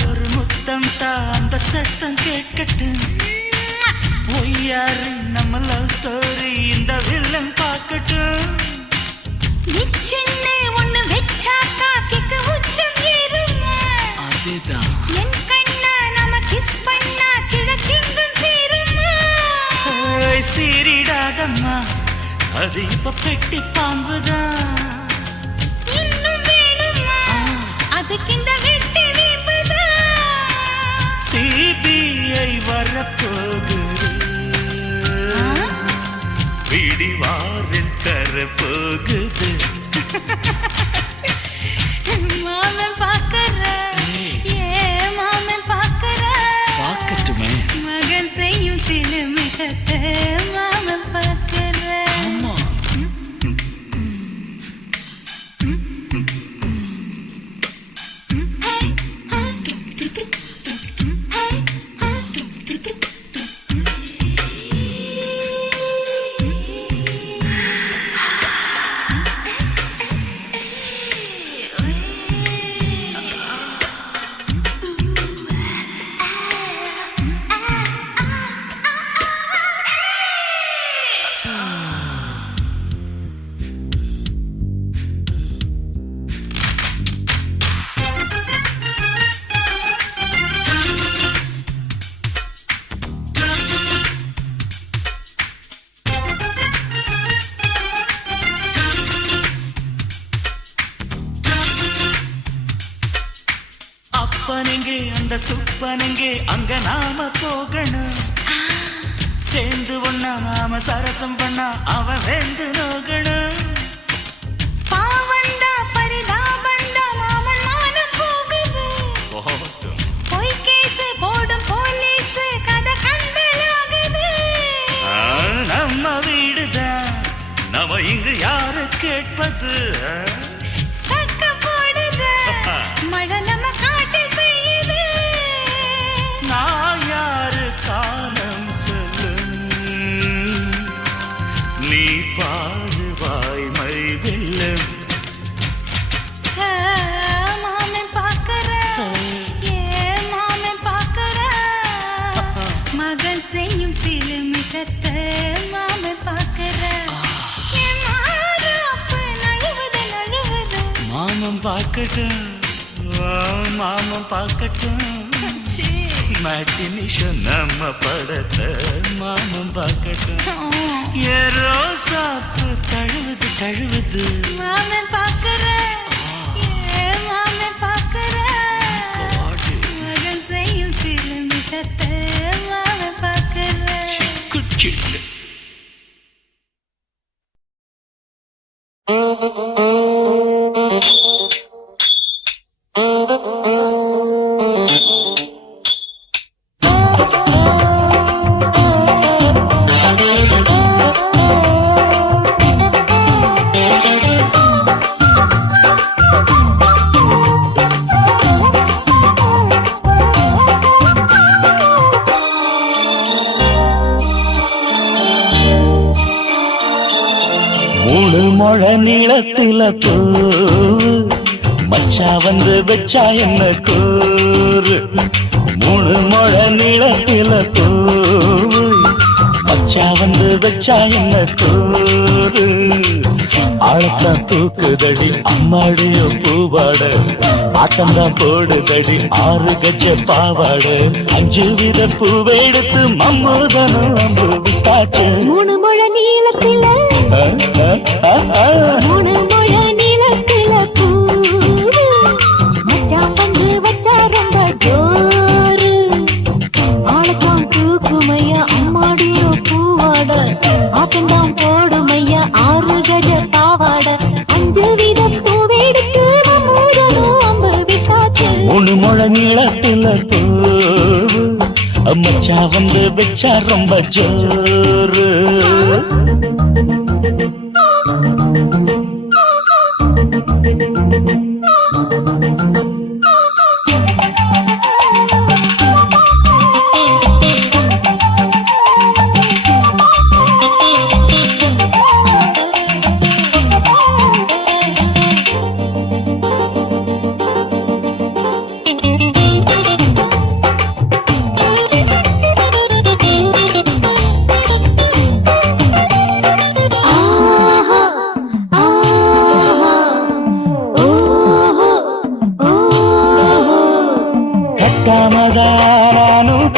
ஒரு முத்தம் தா அந்த சத்தம் கேட்கட்டும் ஒய்யாரு நம்ம லவ் ஸ்டோரி இந்த வில்லன் பார்க்கட்டும் நிச்சயமே ஒண்ணு வெச்சா காக்கிக்கு உச்சம் ஏறுமா அது இப்ப பெட்டி பாம்புதான். இன்னும் வேணுமா அதுக்கு இந்த வெட்டி வீம்புதான். சிபிஐ வரப்போகுது, பிடிவாரில் தரப்போகுது. மாமன் பார்க்கற ஏன் மாமன் பார்க்கற பார்க்கட்டுமே. மகன் செய்யும் சில மிஷத்தை மாமன் பார்க்கற. ஆமா. அப்பனெங்கே அந்த சுப்பனெங்கே அங்க நாம போகணும். சேர்ந்து ஒண்ணா நாம சரசம் பண்ணா அவன் வெந்து நோகணும். பாவந்தா பரிதாபந்தா மாமன் மானம் போகுது. பொய் கேஸ் போடும் போலீஸ் கதை கண்டலாகுது. நம்ம வீடுதான், நம்ம இங்கு யாரு கேட்பது? சக்க போடுது மழை நம்ம காட்டில் பெய்யுது. நான் யாரு காலம் சொல்லும், நீ பாரு வாய்மை வெல்லும். மாமன் பார்க்கற ஏன் மாமன் பார்க்கற மகன் செய்யும் சில மிஷத்தை மாமன் பார்க்கற. என் மாறாப்பு நழுவுது நழுவுது. மாமன் பார்க்கட்டும், மாமன் பார்க்கட்டும். மேட்டினிஷன் நம்ம படத்தை மாமன் பார்க்கட்டும். ஏரோ சாப்பு தழுவுது தழுவுது. மாமன் பார்க்கற ஏன் மாமன் பார்க்கற மகன் செய்யும் சில மிஷத்தை மாமன் பார்க்கற. குச்சிட்டு மூணு முழ நீளத்தில பூ மச்சா வந்து வச்சா என்ன கூறு. மூணு முழ நீளத்தில பூ மச்சா வந்து வச்சா என்ன கூறு. ஆழத்தான் தூக்குதடி அம்மாடிய பூவாட, ஆட்டம்தான் போடுதடி 6 கஜ பாவாட. 5 வித பூவெடுத்து மம்மூதனும் அம்பு விட்டாச்சு. 3 முழ நீளத்தில 3 முழ நீளத்தில பூ மச்சான் வந்து வச்சா ரொம்ப ஜோரு. ஆளத்தான் தூக்குமையா அம்மாடியோ பூவாட, ஆட்டம்தான் போடுமையா 6 கஜ பாவாட. 5 வித பூவெடுத்து மம்மூதனும் அம்பு விட்டாச்சு. 3 முழ நீளத்தில பூ மச்சா வந்து வச்சா ரொம்ப ஜோரு.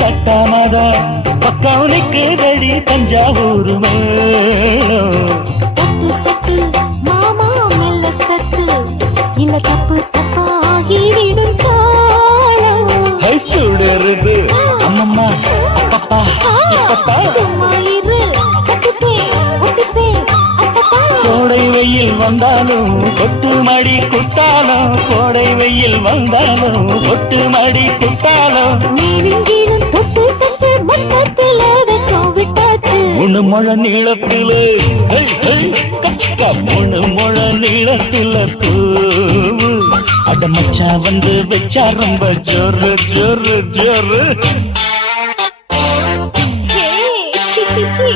கட்டாமதா பக்கம் நிற்குதடி தஞ்சாவூர் மேளம். தட்டு இல்ல தப்பு தப்பாகிவிடும் காலம் சுடுறது அம்மம்மா அப்பப்பா இப்பப்பா சும்மா இரு கட்டிப்பேன் ஒட்டிப்பேன் அப்பப்பா கோடை வெயில் வந்தாலும் கொட்டு மடி குத்தாலும் கோடை வெயில் வந்தாலும் கொட்டு மடி குத்தாலும் மேலும் கீழும் தொட்டு தொட்டு மொத்தத்தில் வெக்கம் விட்டாச்சு முழு முழ நீளத்தில கச்சக்கா முழு முழ நீளத்தில பூவு அட மச்சா வந்து வச்சா ரொம்ப ஜோரு ஜோரு ஜோரு சி சி சி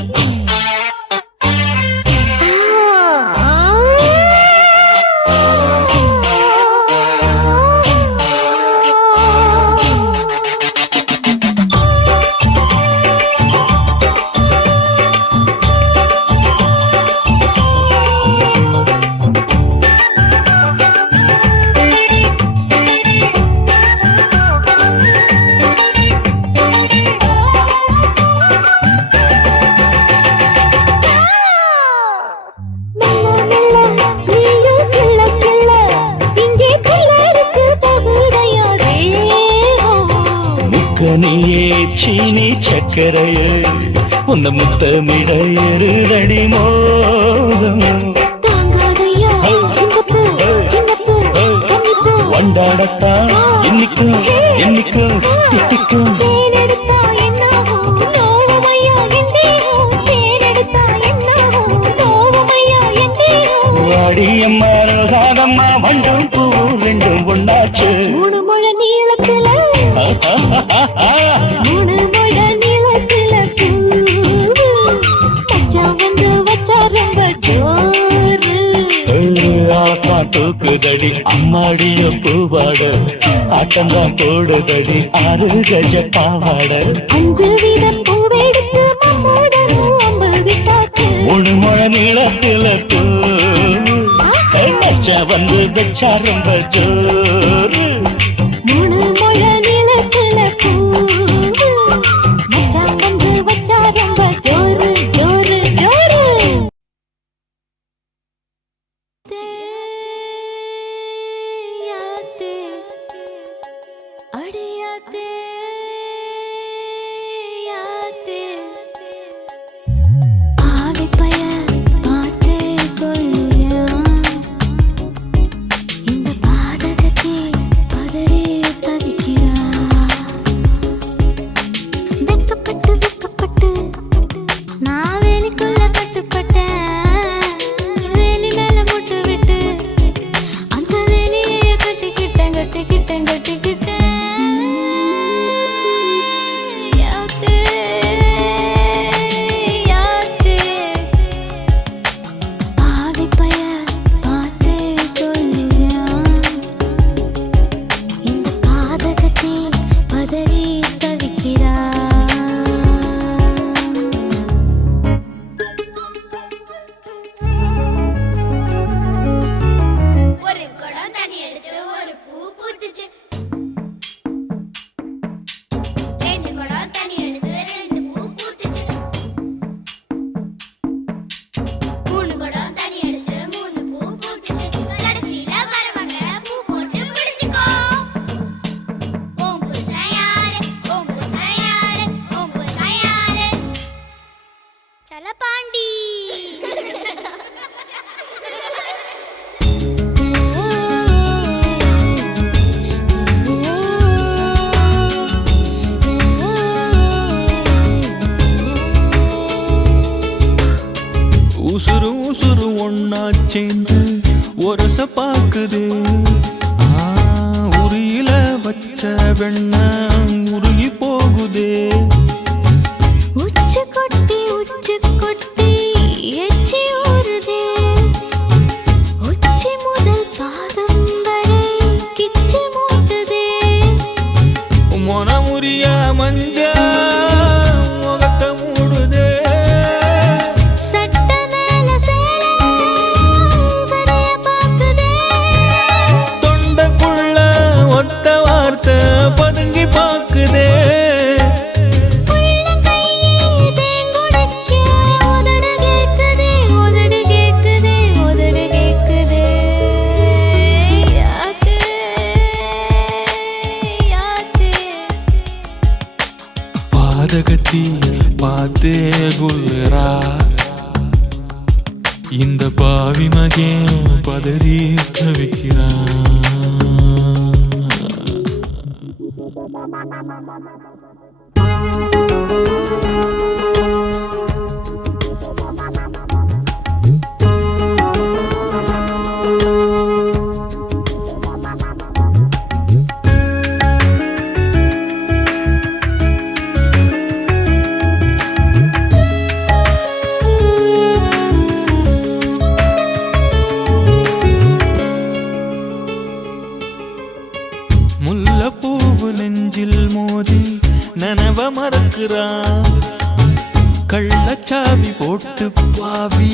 நீயே சீனி சக்கரையே உன்ன முத்தமிட எருதடி மோகம் வண்டாடத்தான் என்னைக்கும் என்னைக்கும் திட்டிக்கும் வாடியம்மா ரோசாதம்மா வண்டும் பூ ரெண்டும் ஒண்ணாச்சு மூணு முழ நீளத்துல மூணு முழ நீளத்துல பூ வந்து வச்சா ரொம்ப ஜோரு தூக்குதடி அம்மாடிய பூவாட ஆட்டந்தான் போடுதடி 6 கஜ பாவாட 5 வீத பூவெடுத்து மம்மோடனும் அம்பு விட்டாச்சு மூணு முழ நீளத்துல பூ வந்து வச்சா ரொம்ப ஜோரு மூணு முழ நீளத்துல பூ வந்து வச்சா ரொம்ப ஜோரு ஜோரு ஜோரு உசுறு உசுறு ஒன்னா சேர்ந்து ஒரச பாக்குது உரியில வச்ச வெண்ண உருகி போகுதே உச்சு கொட்டி எச்சி ஊறுதே உச்சி முதல் பாதம் வரை கிச்சி மூட்டுதே மொனமுறிய மஞ்ச முகத்தை மூடுதே சட்ட மேல சேல சரிய பாக்குதே தொண்டைக்குள்ள ஒத்த வார்த்தை பதுங்கி பாக்குதே பாதகத்தி பார்த்தே குல்லுறா இந்த பாவி மகன் பதறி தவிக்கிறான் முல்லைப்பூவு நெஞ்சில் மோதி நனவ மறக்கிறான் கள்ளச்சாவி போட்டு பாவி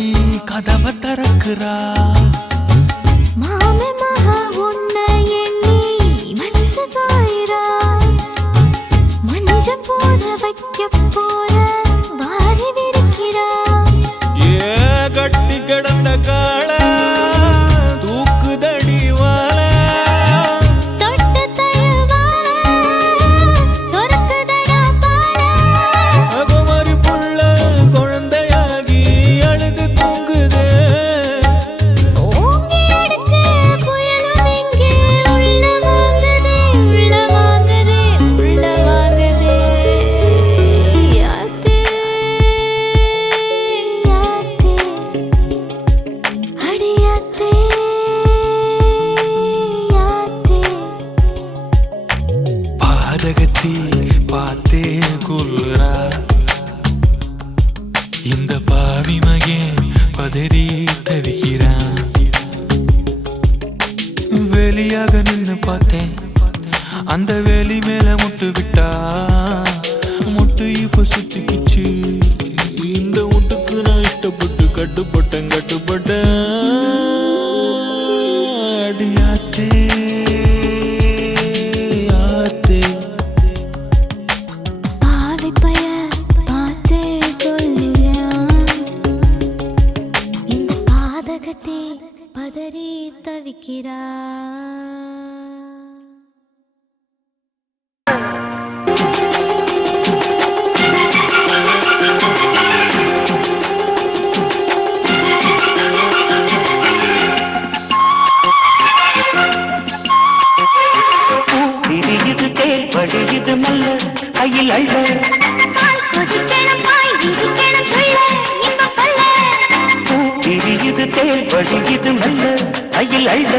கதவை திறக்கிறா மாமே மகா உன்னை எண்ணி மனசு காயிரா மஞ்சள் போட வைக்க போற வாரி விரிக்கிறா ஏ கட்டி கிடந்த கால தூக்குதடி வாழ தொட்ட தழுவால சொருக்குதடா பால அகமரி புள்ள குழந்தையாகி அழுது தூங்குதே ஓங்கி அடிச்ச புயலும் இங்கே உள்ள வாங்குதே உள்ள வாங்குதே உள்ள வாங்குதே யாத்தே யாத்தே அடியாத்தே யாத்தே பாதகத்தி பார்த்தே கொல்லுறா இந்த பாவி மகன் பதறி தவிக்கிறான் வெளியாக நின்னு பார்த்தேன் அந்த வேலி மேல முட்டு விட்டா முட்டு இப்ப சுத்திக்குச்சு இந்த முட்டுக்கு நான் இஷ்டப்பட்டு கட்டுப்பட்டேன் அடியாத்தே ஆத்தே பாவி பய பார்த்தே கொல்லுறான் இந்த பாதகத்தை பதறி தவிக்கிறா விரியுது தேல் வடியுது மல்ல கையில் அள்ள விரியுது தேல் வடியுது மல்ல கையில் அள்ள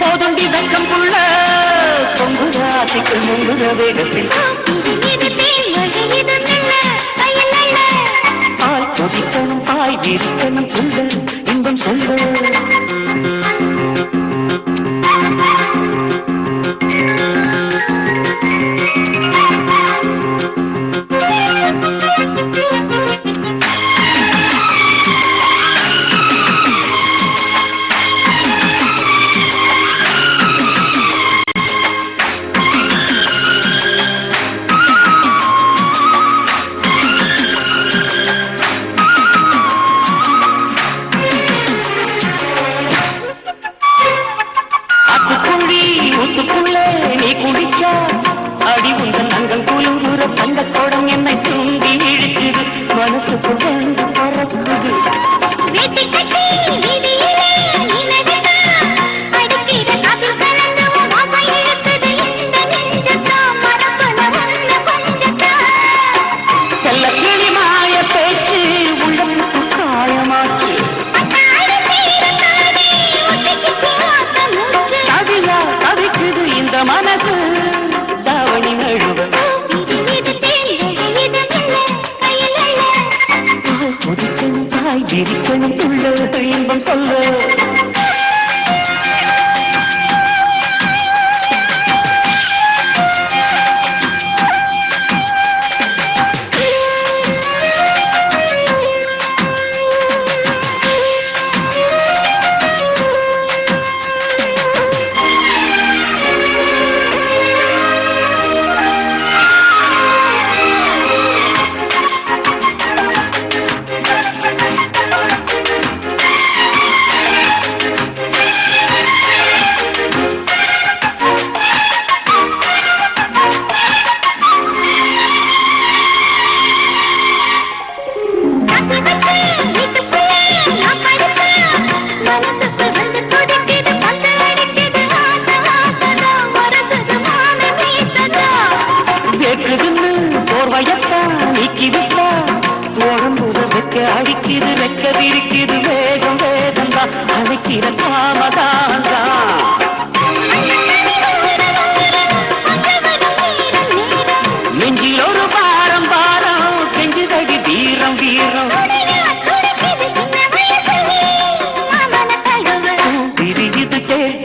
போதுண்டி வெக்கம் புள்ள பொங்குற ஆசைக்குள் முங்குற வேகத்தில் பால் கொதிக்கணும் பாய் விரிக்கணும் புள்ள இன்பம் சொல்ல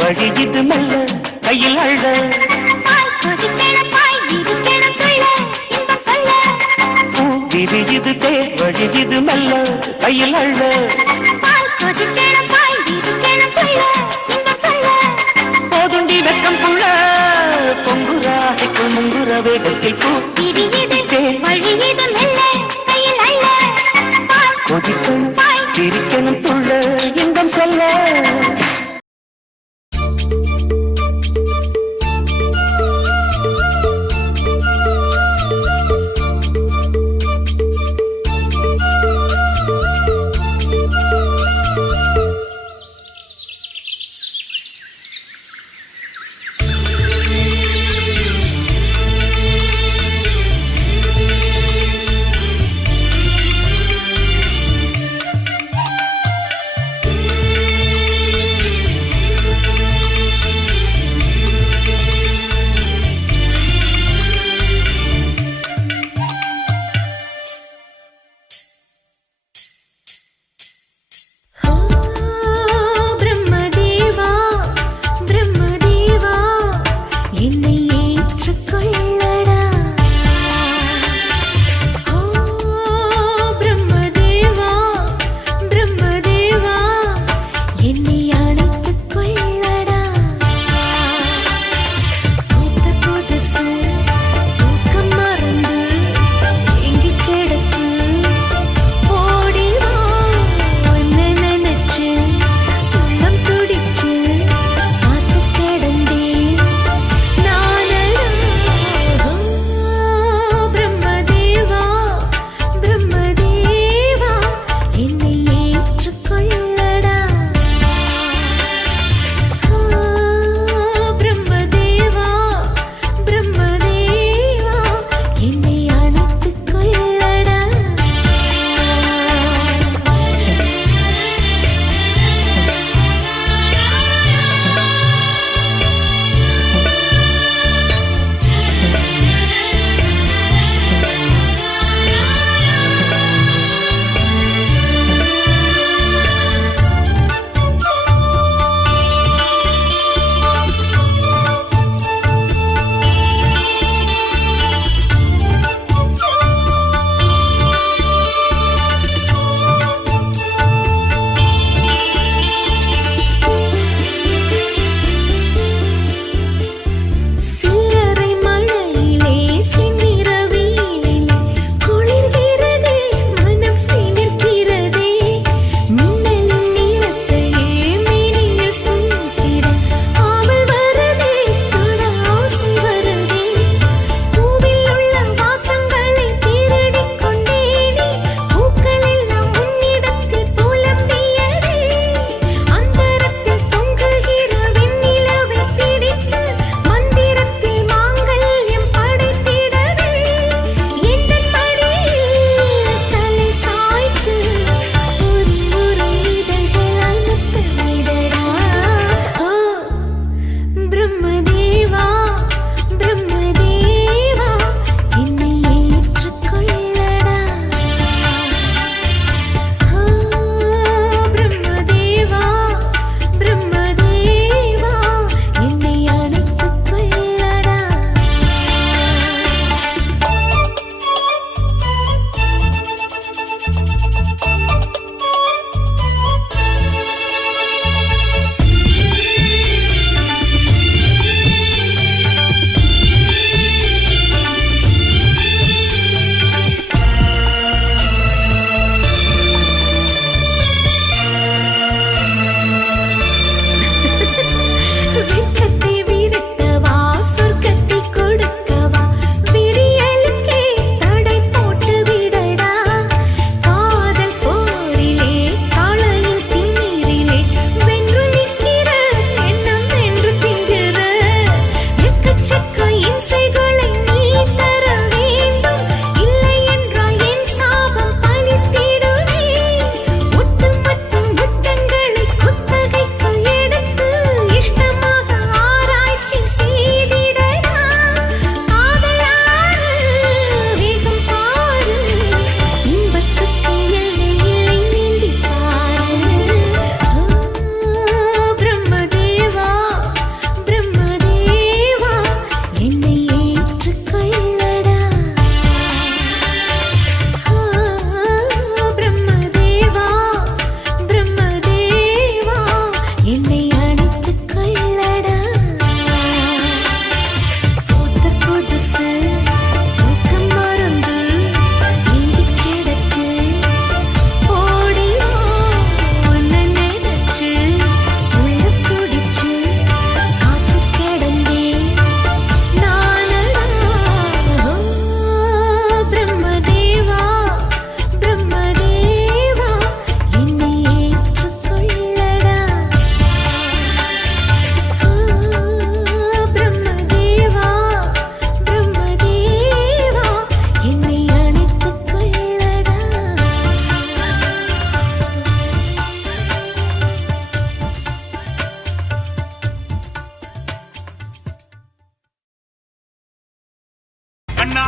வழியுது மெல்ல கையில் அள்ள பால் கொதிக்கணும் பாய் விரிக்கணும் துள்ள இன்பம் சொல்ல விரியுது தேர் வழியுது மெல்ல கையில் அள்ள பால் கொதிக்கணும் பாய் விரிக்கணும் துள்ள இன்பம் சொல்ல போதுண்டி வெக்கம் புள்ள பொங்குராசைக்குள் முங்குற வேகத்தில் பூ விரியுது தேர் வழியுது மெல்ல கையில் அள்ள பால் கொதிக்கணும் பாய் விரிக்கணும் துள்ள இன்பம் சொல்ல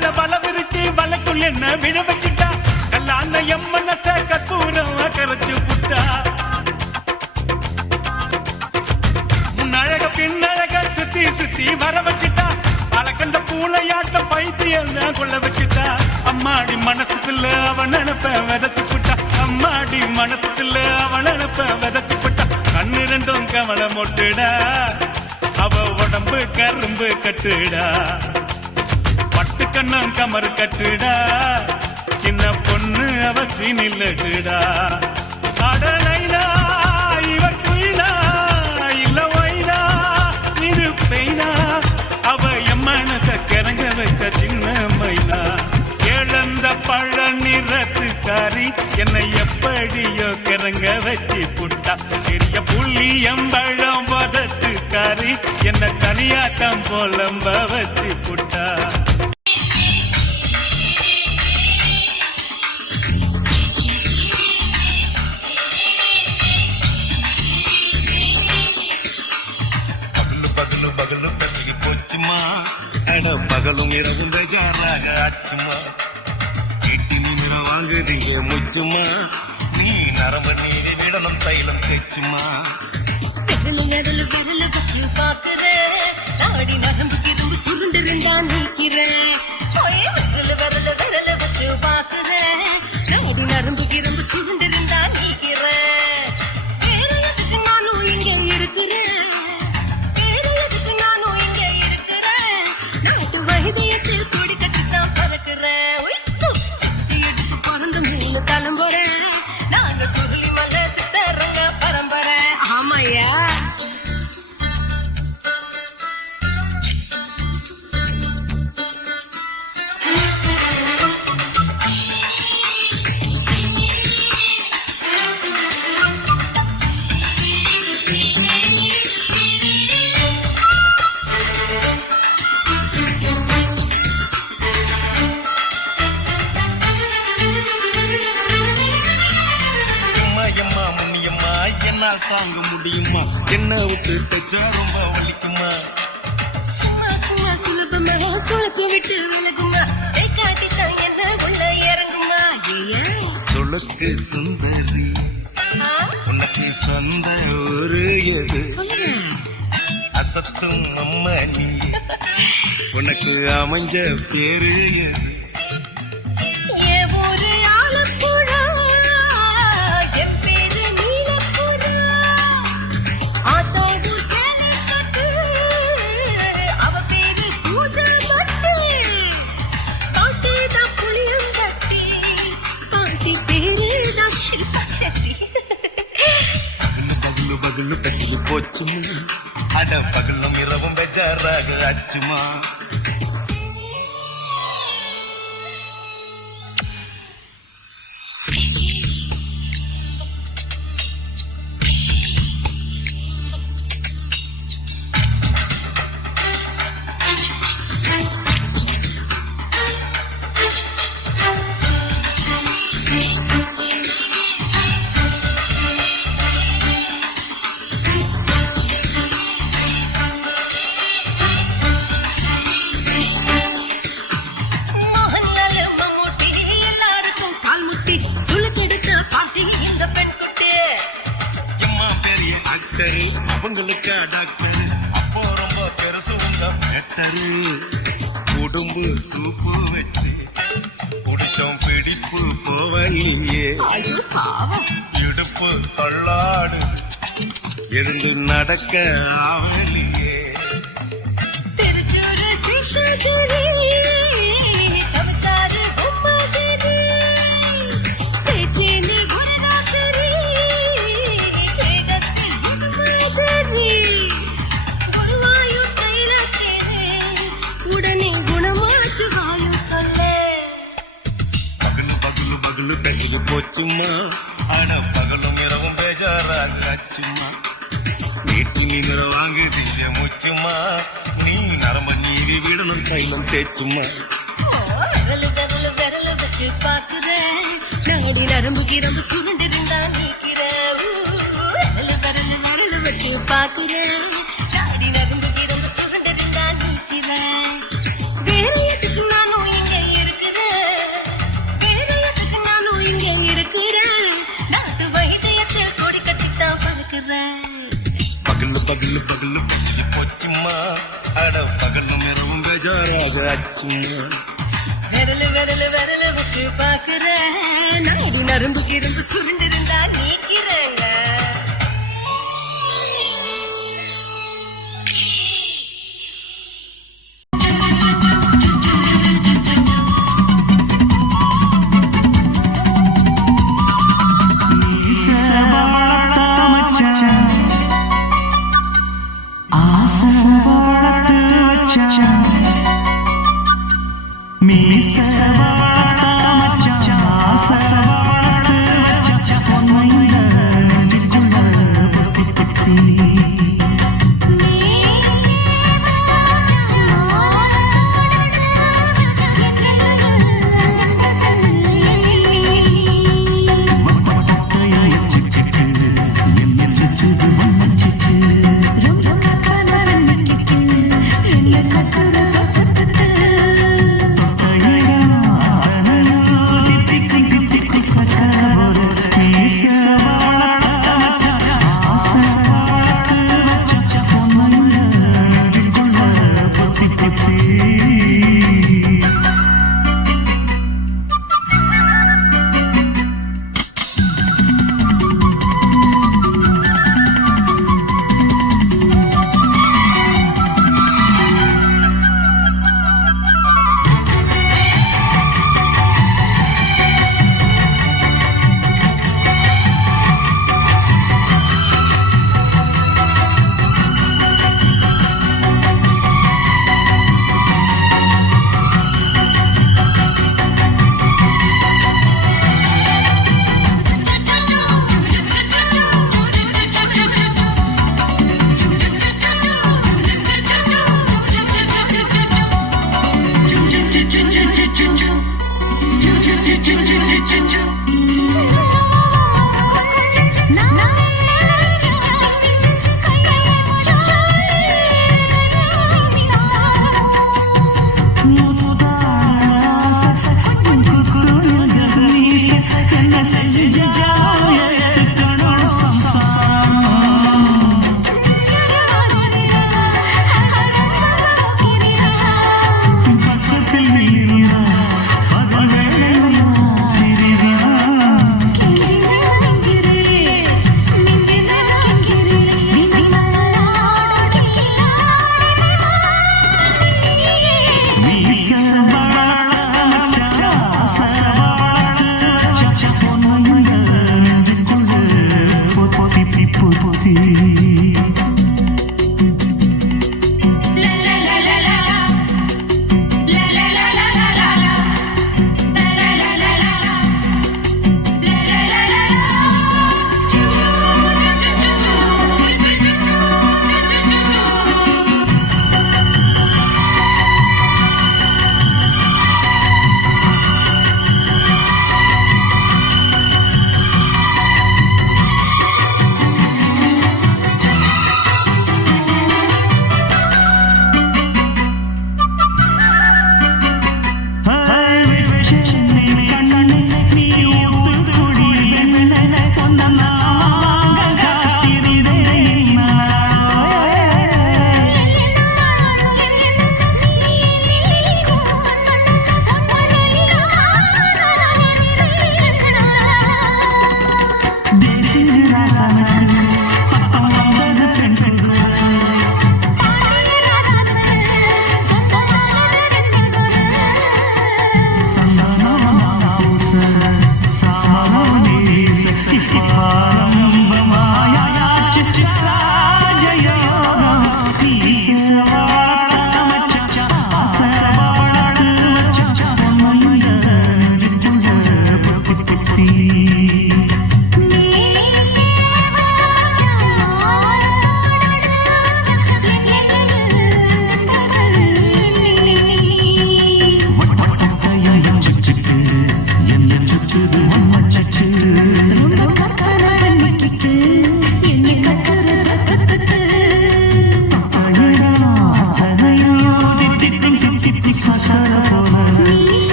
கையால வல விரிச்சு வலைக்குள் என்ன விழ வச்சுட்டா கல்லான எம்மனத்தை கற்பூரம் கரைச்சு புட்டா முன்னழக பின்னழக சுத்தி சுத்தி வர வச்சுட்டா அலக்கண்ட பூளையாட்டம் பைத்தியம் கொள்ள வச்சுட்டா அம்மாடி மனசுக்குள்ள அவன் நினைப்ப விதைச்சு புட்டா அம்மாடி மனசுக்குள்ள அவன் நினைப்ப விதைச்சு புட்டா கண்ணு ரெண்டும் கவலை மொட்டுடா அவ உடம்பு கரும்பு கட்டுடா பட்டு கண்ணம் கமறு கட்டுடா சின்ன பொண்ணு அவ சீனில்லடுடா அடலைனா இவ குயிலா இல்ல வைனா இது பெய்னா அவ என் மனச கிறங்க வைத்த சின்ன மைனா இழந்த பழ நிறத்துக்காரி என்னை எப்படியோ கிறங்க வச்சு புட்டா பெரிய புள்ளி எம்பழம் வதத்துக்காரி என்ன தனியாட்டம் போலம்ப வச்சு புட்டா பகலும் பசிக்கு போச்சுமா அட பகலும் இரவும் பெஜாராக ஆச்சுமா வீட்டு நீர வாங்குறீங்க முச்சுமா நீ நரம்பு நீரை விடணும் தைலம் தேச்சுமா விரல வச்சு பாக்குறேன் நாடி நரம்புக்கு ரொம்ப சுருண்டிருந்தா நிற்கிறேன் விரல வச்சு பாக்குறேன் நாடி நரம்புக்கு ரொம்ப சுருண்டிருந்தா நிற்கிறேன் வேற எதுக்கு நானும் இங்க இருக்கிறேன் நாட்டு வைத்தியத்தில் கொடி கட்டித்தான் பறக்கிறேன் சுத்தி எடுத்து பிறந்த மூணு தலைமுறை நாங்க சுருளி மலை சித்தரங்க பரம்பரை ஆமாயா என்னால் தாங்க முடியுமா என்ன விட்டு தச்சா ரொம்ப வலிக்குமா சும்மா சும்மா சுலபமாக சுழத்து விட்டு விலகுமா காட்டித்தான் என்ன உள்ள இறங்குமா சொலுக்கு சுந்தரி உனக்கு சொந்த ஒரு எது அசத்தும் அம்மணி உனக்கு அமைஞ்ச பேரு எது பகலு பசிக்கு போச்சுமா அட பகலும் இரவும் பெஜாராக ஆச்சுமா அவங்களுக்கு டாக்டர் அப்போ ரொம்ப பெருசு உங்க மேட்டரு உடம்பு சூப்பு வச்சு குடிச்சோம் பிடிப்பு போவலியே இடுப்பு தள்ளாடு இருந்து நடக்க ஆவலியே திருச்சூர் சிஷாதிரி கவிச்சாரு பொம்மாதிரி பேச்சேனி குருநாதரி கேகத்தில் மாதிரி குருவாயூர் தைலத்தேனே உடனே குணமாச்சு வாயு தொல்லை பகலு பேசிட்டு போச்சுமா ஆனா பகலும் இரவும் பேஜாராக ஆச்சுமா வீட்டு நீர வாங்குதீங்க முச்சுமா நீ நரம்ப நீரி விடணும் தைலம் தேச்சுமா விரல் வச்சு பாக்குறேன் நாடி நரம்பு கிரம்பு சுருண்டிருந்தா நீக்கிறேன் விரல் வச்சு பாக்குறேன் நாடி நரம்பு கிரம்பு சுருண்டிருந்தா நீக்கிறேன் வேற எதுக்கு நானும் இங்க பொச்சும்மா அட பகலும் இரவும் பெஜாராக அச்சும்மா விரல வச்சு பாக்குறேன் நாடி நரம்பு கிரும்பு சுருண்டிருந்தா நீக்கிறேங்க மீச வளர்த்த மச்சான் ஆசை வளர்த்த